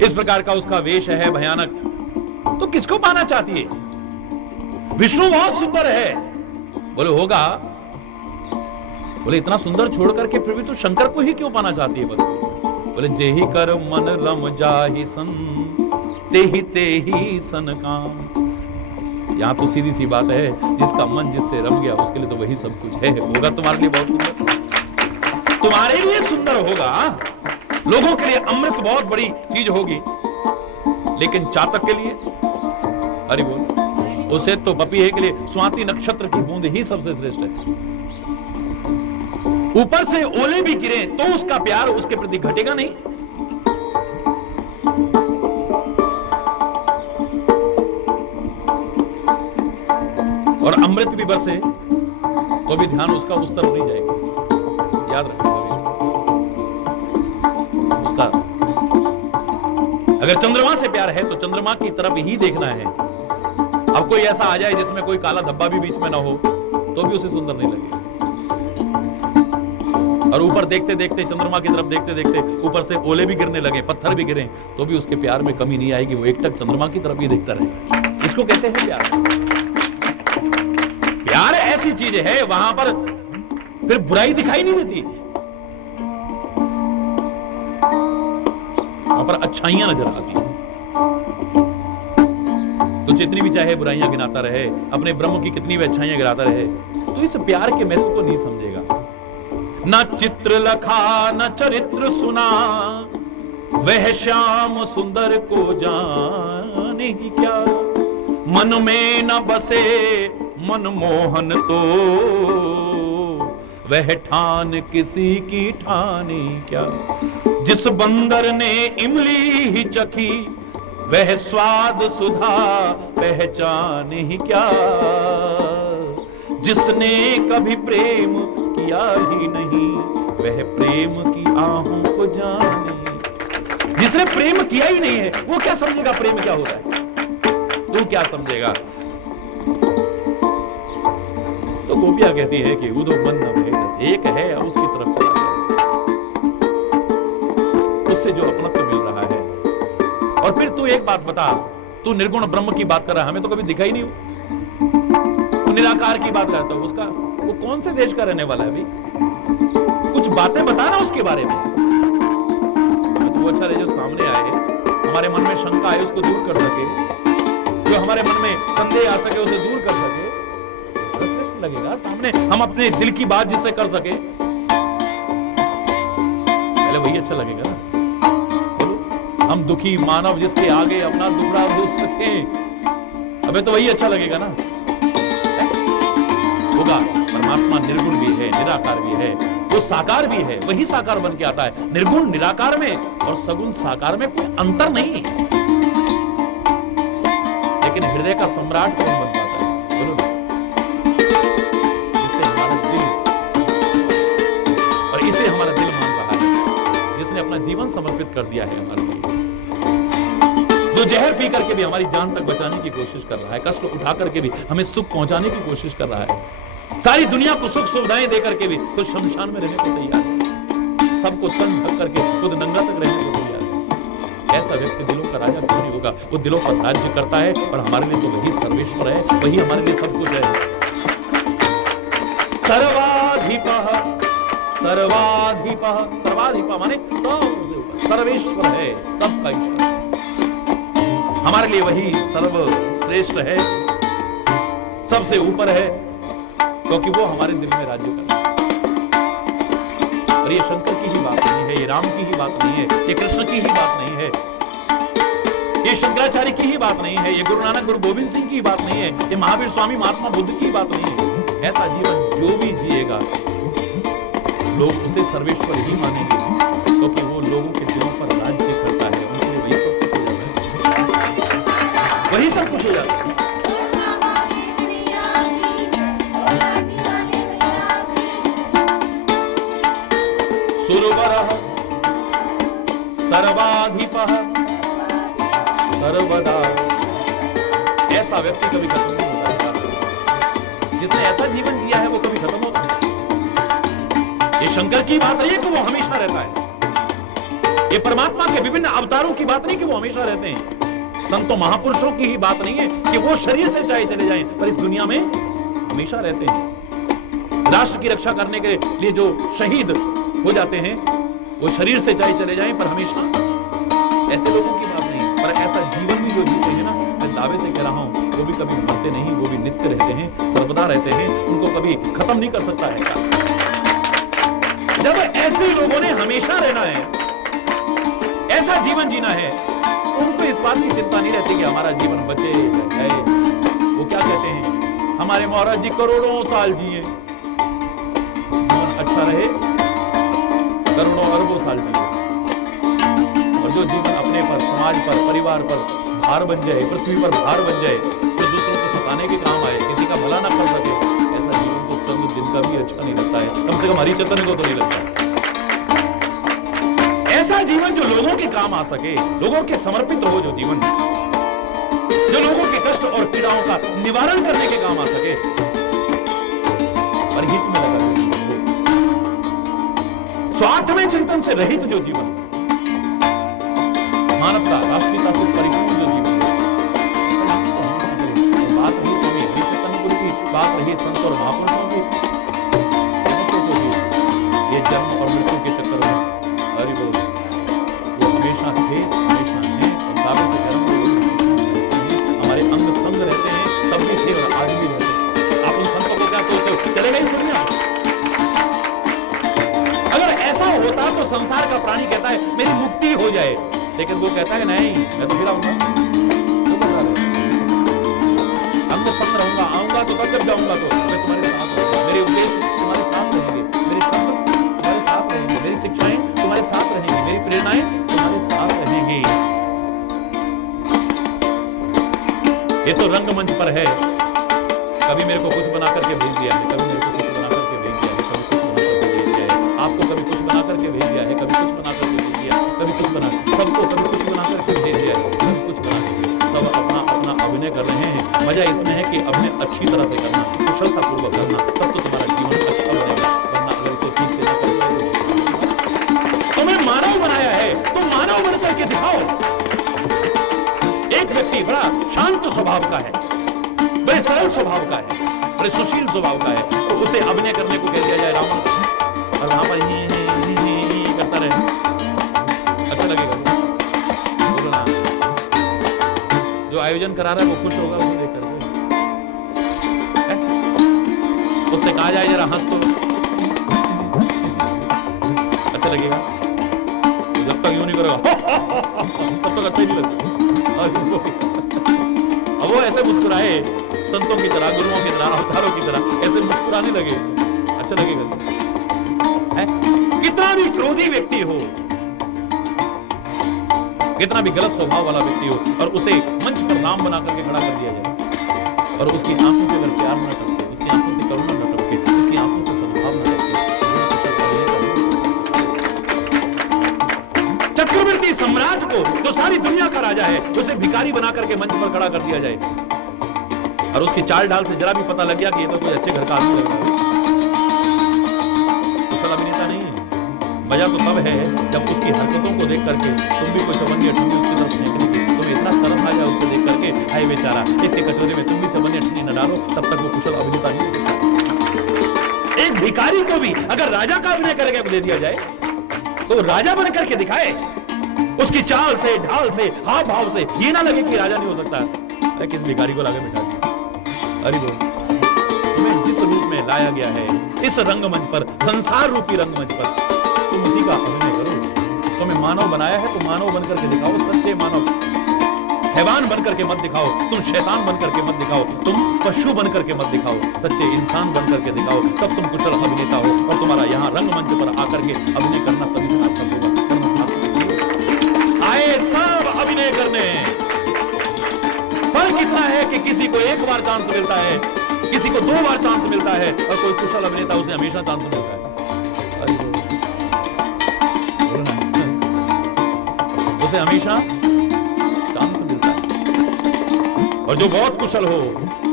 इस प्रकार का उसका वेश है भयानक। तो किसको पाना चाहती है? विष्णु बहुत सुंदर है। बोले होगा, बोले इतना सुंदर छोड़ करके फिर भी तो शंकर को ही क्यों पाना चाहती है? बोले जेहि कर मन रम जाहि सन, तेहि सन काम। यहां तो सीधी सी बात है, जिसका मन जिससे रम गया उसके लिए तो वही सब कुछ है। होगा तुम्हारे लिए बहुत सुंदर, तुम्हारे लिए सुंदर होगा, लोगों के लिए अमृत बहुत बड़ी चीज होगी, लेकिन चातक के लिए हरि बोल, उसे तो पपीहे के लिए स्वाति नक्षत्र की बूंद ही सबसे श्रेष्ठ है। ऊपर से ओले भी गिरे तो उसका प्यार उसके प्रति घटेगा नहीं। और अमृत भी बरसे तो भी ध्यान उसका उस तरफ नहीं जाएगा। याद रखना उसका, अगर चंद्रमा से प्यार है तो चंद्रमा की तरफ ही देखना है। अब कोई ऐसा आ जाए जिसमें कोई काला धब्बा भी बीच में ना हो तो भी उसे सुंदर नहीं लगेगा। और ऊपर देखते देखते, चंद्रमा की तरफ देखते देखते ऊपर से ओले भी गिरने लगे, पत्थर भी गिरे, तो भी उसके प्यार में कमी नहीं आएगी। वो एकटक चंद्रमा की तरफ ही देखता रहेगा। इसको कहते हैं प्यार। प्यार ऐसी चीज है वहां पर फिर बुराई दिखाई नहीं देती, वहां पर अच्छाइयां नजर आती हैं। तो जितनी भी चाहे बुराइयां गिनाता रहे, अपने ब्रह्म की कितनी भी अच्छाइयां गिनाता रहे, तो इस प्यार के महत्व को नहीं समझेगा। न चित्र लखा न चरित्र सुना, वह श्याम सुंदर को जाने ही क्या। मन में न बसे मनमोहन तो, वह ठान किसी की ठानी क्या। जिस बंदर ने इमली ही चखी, वह स्वाद सुधा पहचान ही क्या। जिसने कभी प्रेम किया ही नहीं, वह प्रेम की आहों को जाने। जिसने प्रेम किया ही नहीं है वो क्या समझेगा प्रेम क्या होता है? तू क्या समझेगा? तो गोपियां कहती है कि उदो मन न भेद, एक है उसकी तरफ चला गया, उससे जो अपनत्व मिल रहा है। और फिर तू एक बात बता, तू निर्गुण ब्रह्म की बात कर रहा है, हमें तो कभी दिखा ही नहीं। तू निराकार की बात करता है, उसका वो कौन से देश का रहने वाला है? अभी कुछ बातें बता ना उसके बारे में। तो वो अच्छा रहे जो सामने आए, हमारे मन में शंका आए उसको दूर कर सके, जो हमारे मन में संदेह आ सके उसे दूर कर सके। लगेगा सामने हम अपने दिल की बात जिससे कर सके। पहले वही अच्छा लगेगा ना। बोलो, हम दुखी मानव जिसके आगे अपना दुखड़ा रोज रखें, अबे तो वही अच्छा लगेगा ना। होगा परमात्मा निर्गुण भी है, निराकार भी है, वो साकार भी है, वही साकार बन के आता है। निर्गुण निराकार में और सगुण साकार में कोई अंतर नहीं है। लेकिन हृदय का सम्राट कौन बन पाता है? बोलो ना। जिससे हमारा दिल, और इसे हमारा दिल मान रहा है, जिसने अपना जीवन समर्पित कर दिया है हमारे लिए, जो जहर पी करके भी हमारी जान तक बचाने की कोशिश कर रहा है, कष्ट उठा करके भी हमें सुख पहुंचाने की कोशिश कर रहा है, सारी दुनिया को सुख सुविधाएं दे करके भी खुद शमशान में रहने को तैयार है, सबको तन ढक करके खुद नंगा तक रहने को तैयार है। ऐसा व्यक्ति दिलों का राजा क्यों नहीं होगा? वो दिलों पर राज्य करता है, और हमारे लिए तो वही सर्वेश्वर है, वही हमारे लिए सब कुछ है। सर्वाधिपः, सर्वाधिपः, सर्वाधिपः माने सबसे ऊपर, सर्वेश्वर है, सबका ईश्वर हमारे लिए वही सर्वश्रेष्ठ है, सबसे ऊपर है, क्योंकि वो हमारे दिल में राज्य करता है। और ये शंकर की ही बात नहीं है, ये राम की ही बात नहीं है, ये कृष्ण की ही बात नहीं है, ये शंकराचार्य की ही बात नहीं है, ये गुरु नानक गुरु गोविंद सिंह की बात नहीं है, ये महावीर स्वामी महात्मा बुद्ध की बात नहीं है। ऐसा जीवन जो भी जिएगा लोग उसे सर्वेश्वर ही मानेंगे, क्योंकि वो लोगों के दिलों पर राज्य करता है, उनके लिए वही सब कुछ हो जाता है। सुरवरः सर्वाधिपः सर्वदा, ऐसा व्यक्ति कभी खत्म नहीं होता है। जिसने ऐसा जीवन जिया है वो कभी खत्म होता है। ये शंकर की बात नहीं है कि वो हमेशा रहता है, ये परमात्मा के विभिन्न अवतारों की बात नहीं कि वो हमेशा रहते हैं, संतों महापुरुषों की ही बात नहीं है कि वो शरीर से चाहे चले जाएं पर इस दुनिया में हमेशा रहते हैं। राष्ट्र की रक्षा करने के लिए जो शहीद हो जाते हैं वो शरीर से चाहे चले जाएं पर हमेशा, ऐसे लोगों की बात नहीं। पर ऐसा जीवन भी जो जीते हैं ना, मैं दावे से कह रहा हूं, वो भी कभी मरते नहीं, वो भी नित्य रहते हैं, सर्वदा रहते हैं, उनको कभी खत्म नहीं कर सकता है। जब ऐसे लोगों ने हमेशा रहना है, ऐसा जीवन जीना है, उनको इस बात की चिंता नहीं रहती कि हमारा जीवन बचे है। वो क्या कहते हैं, हमारे महाराज जी करोड़ों साल जिए, जीवन अच्छा रहे, करोड़ों अरबों साल जिए, और जो जीवन अपने पर, समाज पर, परिवार पर भार बन जाए, पृथ्वी पर भार बन जाए, जो दूसरों को सताने के काम आए, किसी का भला ना कर सके, ऐसा जीवन तो चंद दिन का भी अच्छा नहीं लगता है, कम से कम हरि चैतन्य को तो नहीं लगता। ऐसा जीवन जो लोगों के काम आ सके, लोगों के समर्पित हो, जो जीवन जो लोगों के कष्ट और पीड़ाओं का निवारण करने के काम आ सके, और हित में लगा स्वार्थ में चिंतन से रहित जो जीवन, मानवता राष्ट्रीयता से परिपूर्ण जो जीवन, बात रही स्वामी हरिचंद्र की, बात रही संत और महापुरुषों की, ये जन्म और मृत्यु के चक्कर में हरि बोल वो हमेशा थे, हमेशा हैं, और दावे से कह रहा हूं हमारे अंग संग रहते हैं, तब भी थे और आज भी रहते हैं। आप उन संतों को क्या सोचते हो, चले गए दुनिया? अगर ऐसा होता तो संसार का प्राणी कहता है मेरी मुक्ति हो जाए, लेकिन वो कहता है नहीं, मैं तो फिर आऊंगा, अब मैं संग रहूंगा, आऊंगा तो तब जब जाऊंगा तो मैं तुम्हारे साथ रहूंगा, मेरे उपदेश तुम्हारे साथ रहेंगे, मेरे शब्द तुम्हारे साथ रहेंगे, मेरी शिक्षाएं तुम्हारे साथ रहेंगी, मेरी प्रेरणाएं तुम्हारे साथ रहेंगी। ये तो रंगमंच पर है, कभी मेरे को कुछ बना करके भेज दिया है, कभी मेरे को कुछ बना करके भेज दिया है, कभी कुछ बना करके भेज दिया है, आपको कभी कुछ बना करके भेज दिया है, कभी कुछ बना करके भेज दिया, कभी कुछ बना, सबको कभी कुछ बना करके भेज दिया है, कभी कुछ बना, सब अपना अपना अभिनय कर रहे हैं। मजा इसमें है कि अभिनय अच्छी तरह से करना, कुशलता पूर्वक करना, तब तो तुम्हारा जीवन अच्छा बनेगा, वरना अगर इसे ठीक से न करोगे, तुम्हें मानव बनाया है तो मानव बन करके दिखाओ। एक व्यक्ति बड़ा शांत स्वभाव का है, बड़े सरल स्वभाव का है, बड़े सुशील स्वभाव का है, तो उसे अभिनय करने को कह दिया जाए रावण, और वहां पर ही करता रहे, अच्छा लगेगा? बोलो ना, जो आयोजन करा रहा है वो खुश होगा उसे देख कर, उससे कहा जाए जरा हंस तो अच्छा लगेगा। तक यूं नहीं करेगा तब तक अच्छा ही नहीं लगता। अब वो ऐसे मुस्कुराए संतों की तरह, गुरुओं की तरह, अवतारों की तरह ऐसे मुस्कुराने लगे, अच्छा लगेगा है? कितना भी क्रोधी व्यक्ति हो, कितना भी गलत स्वभाव वाला व्यक्ति हो, और उसे मंच पर नाम बना करके खड़ा कर दिया जाए और उसकी आंखों से अगर प्यार न टपके, उसकी आंखों से करुणा न टपके, उसकी आंखों से सद्भाव न टपके, चक्रवर्ती सम्राट को जो सारी दुनिया का राजा है उसे भिखारी बना करके मंच पर खड़ा कर दिया जाए और उसकी चाल ढाल से जरा भी पता लग गया कि ये तो कोई अच्छे घर का आदमी लग रहा है, कुशल अभिनेता नहीं है। मजा तो तब है जब उसकी हरकतों को देख करके तुम भी कोई चवन्नी अठन्नी उसकी तरफ फेंकने की, तुम इतना तरस आ जाए उसको देख करके, हाय बेचारा इसके कटोरे में तुम भी चवन्नी अठन्नी न डालो, तब तक वो कुशल अभिनेता नहीं हो सकता। एक भिखारी को भी अगर राजा का अभिनय करके दे दिया जाए तो राजा बन करके दिखाए, उसकी चाल से, ढाल से, हाव भाव से ये ना लगे कि राजा नहीं हो सकता। अरे किस भिखारी को लाके बिठा दिया? अरे बोल, तुम्हें जिस रूप में लाया गया है इस रंगमंच पर, संसार रूपी रंगमंच पर, तुम उसी का अभिनय करो। तुम्हें मानव बनाया है तो मानव बनकर के दिखाओ, सच्चे मानव। हैवान बनकर के मत दिखाओ, तुम शैतान बनकर के मत दिखाओ, तुम पशु बनकर के मत दिखाओ, सच्चे इंसान बनकर के दिखाओ, तब तुम कुशल अभिनेता हो। और तुम्हारा यहाँ रंगमंच पर आकर के अभिनय करना तभी सार्थक होगा। आए सब अभिनय करने, फर्क इतना है कि किसी को एक बार चांस मिलता है, किसी को 2 बार चांस मिलता है, और कोई कुशल अभिनेता उसे हमेशा चांस मिलता है। उसे हमेशा चांस मिलता है। और जो बहुत कुशल हो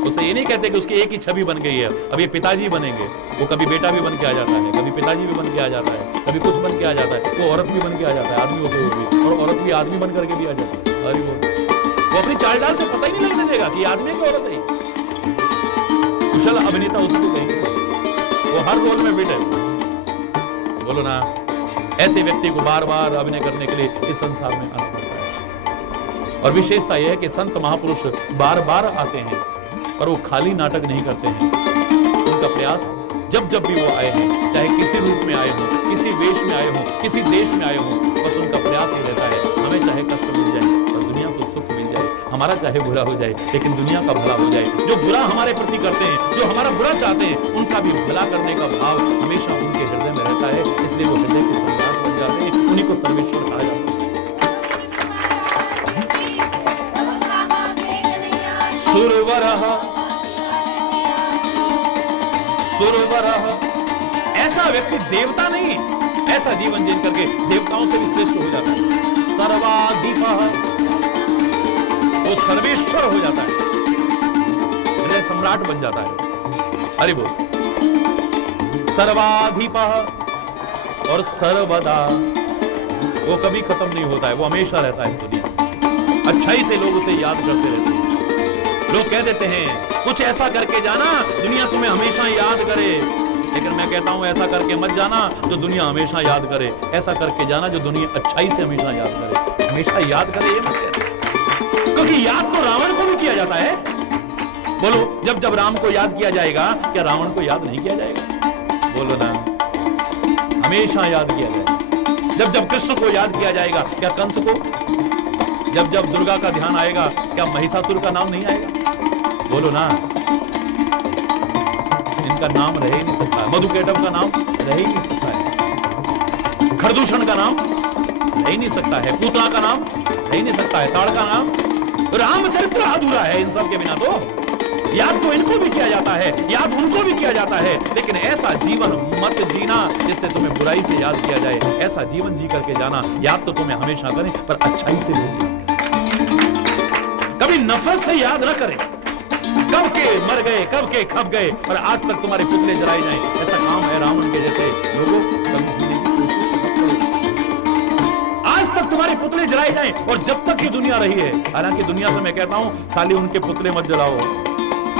उसे ये नहीं कहते कि उसकी एक ही छवि बन गई है, अब ये पिताजी बनेंगे, वो कभी बेटा भी बन के आ जाता है, कभी पिताजी भी बन के आ जाता है, कभी कुछ बन के आ जाता है, वो औरत भी बन के आ जाता है, आदमी होते हुए, और औरत भी आदमी बन करके भी आ जाती है। अरे वो अपनी चाल डाल से पता ही नहीं लगने देगा कि आदमी की औरत है। कुशल अभिनेता उसको कहेंगे, वो हर रोल में फिट है। बोलो ना, ऐसे व्यक्ति को बार बार अभिनय करने के लिए इस संसार में आना पड़ता है। और विशेषता यह है कि संत महापुरुष बार बार आते हैं पर वो खाली नाटक नहीं करते हैं। उनका प्रयास जब जब भी वो आए हैं, चाहे किसी रूप में आए हों, किसी वेश में आए हों, किसी देश में आए हों, बस उनका प्रयास ही रहता है, हमें चाहे कष्ट मिल जाए और दुनिया को सुख मिल जाए, हमारा चाहे बुरा हो जाए लेकिन दुनिया का भला हो जाए। जो बुरा हमारे प्रति करते हैं, जो हमारा बुरा चाहते हैं, उनका भी भला करने का भाव हमेशा उनके हृदय में रहता है, इसलिए वो हृदय के सम्राट बन जाते हैं, उन्हीं को सर्वेश्वर कहा जाता है। सुरवरः सुरवरः, ऐसा व्यक्ति देवता नहीं, ऐसा जीवन जी करके देवताओं से भी श्रेष्ठ हो जाता है। सर्वाधिपः, वो सर्वेश्वर हो जाता है, हृदय सम्राट बन जाता है। हरि बोल। सर्वाधिपः और सर्वदा, वो कभी खत्म नहीं होता है, वो हमेशा रहता है दुनिया। अच्छाई से लोग उसे याद करते रहते हैं। लोग कह देते हैं कुछ ऐसा करके जाना दुनिया तुम्हें हमेशा याद करे, लेकिन मैं कहता हूं ऐसा करके मत जाना जो दुनिया हमेशा याद करे, ऐसा करके जाना जो दुनिया अच्छाई से हमेशा याद करे। हमेशा याद करे ये मत कहते, क्योंकि याद तो रावण को भी किया जाता है। बोलो, जब जब राम को याद किया जाएगा क्या रावण को याद नहीं किया जाएगा? बोलो ना, हमेशा याद किया जाएगा। जब जब कृष्ण को याद किया जाएगा क्या कंस को? जब जब दुर्गा का ध्यान आएगा क्या महिषासुर का नाम नहीं आएगा? बोलो ना, इनका नाम रह ही नहीं सकता। मधुकेटव का नाम रह ही नहीं सकता है, खरदूषण का नाम रह ही नहीं सकता है, पूतना का नाम रह ही नहीं सकता है, ताड़ का नाम। रामचरित्र अधूरा है इन सब के बिना। तो याद तो इनको भी किया जाता है, याद उनको भी किया जाता है, लेकिन ऐसा जीवन मत जीना जिससे तुम्हें बुराई से याद किया जाए। ऐसा जीवन जी करके जाना, याद तो तुम्हें हमेशा करें पर अच्छाई से लोग याद करें, कभी नफरत से याद न करें। कब के मर गए, कब के खप गए और आज तक तुम्हारे पुतले जलाए जाएं, ऐसा काम है रावण के जैसे लोगों। आज तक तुम्हारे पुतले जलाए जाएं और जब तक ये दुनिया रही है, हालांकि दुनिया से मैं कहता हूं खाली उनके पुतले मत जलाओ।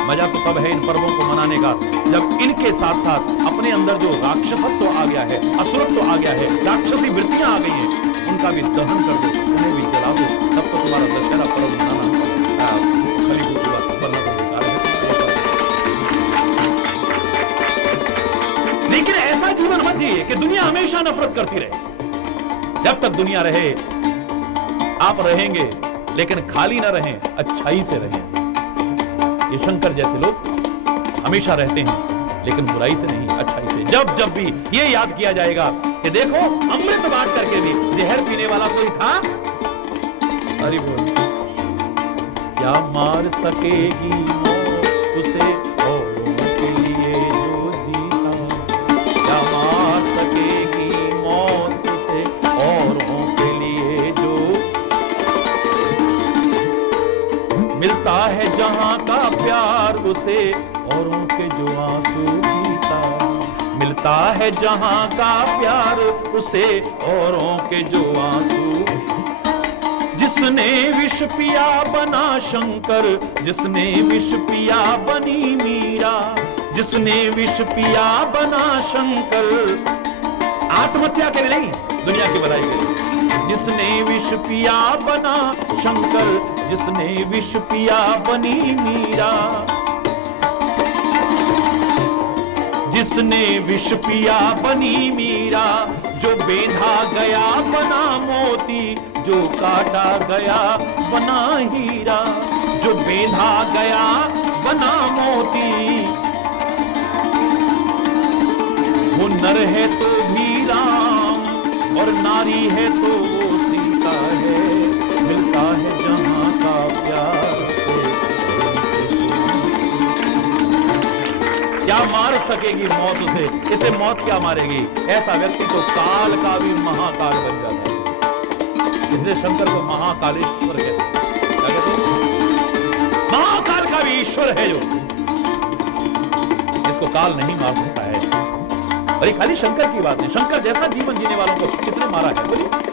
मजा तो तब है इन पर्वों को मनाने का जब इनके साथ साथ अपने अंदर जो राक्षसत्व आ गया है, असुरत्व आ गया है, राक्षसी वृत्तियां आ गई हैं, उनका भी दहन कर दो, उन्हें भी जला दो। तब तो तुम्हारा दशहरा पर्व मनाना लेकिन ऐसा जीवन मत जिए कि दुनिया हमेशा नफरत करती रहे। जब तक दुनिया रहे आप रहेंगे, लेकिन खाली ना रहें, अच्छाई से रहें। ये शंकर जैसे लोग हमेशा रहते हैं, लेकिन बुराई से नहीं, अच्छाई से। जब जब भी ये याद किया जाएगा कि देखो अमृत बांट करके भी जहर पीने वाला कोई था, अरे बोल क्या मार सकेगी मौत उसे औरों के लिए जो जीता, क्या मार सकेगी मौत उसे औरों के लिए जो मिलता है जहां का प्यार उसे औरों के जो आंसू पीता, मिलता है जहां का प्यार उसे औरों के जो आंसू। जिसने विष पिया बना शंकर, जिसने विष पिया बनी मीरा, जिसने विष पिया बना शंकर, आत्महत्या के लिए नहीं, दुनिया की भलाई के लिए। जिसने विष पिया बना शंकर, जिसने विष पिया बनी मीरा, जिसने विष पिया बनी मीरा, जो बेंधा गया बना मोती, जो काटा गया बना हीरा, जो बेंधा गया बना मोती, वो नर है तो भी राम और नारी है तो वो सीता है, मिलता है जहां का प्यार क्या मार सकेगी मौत उसे, इसे मौत क्या मारेगी। ऐसा व्यक्ति तो काल का भी महाकाल बन जाता है, इसलिए शंकर को महाकालेश्वर कहते हैं। महाकाल का भी ईश्वर है जो, इसको काल नहीं मार सकता है। और ये खाली शंकर की बात नहीं, शंकर जैसा जीवन जीने वालों को किसने मारा है बोलिए।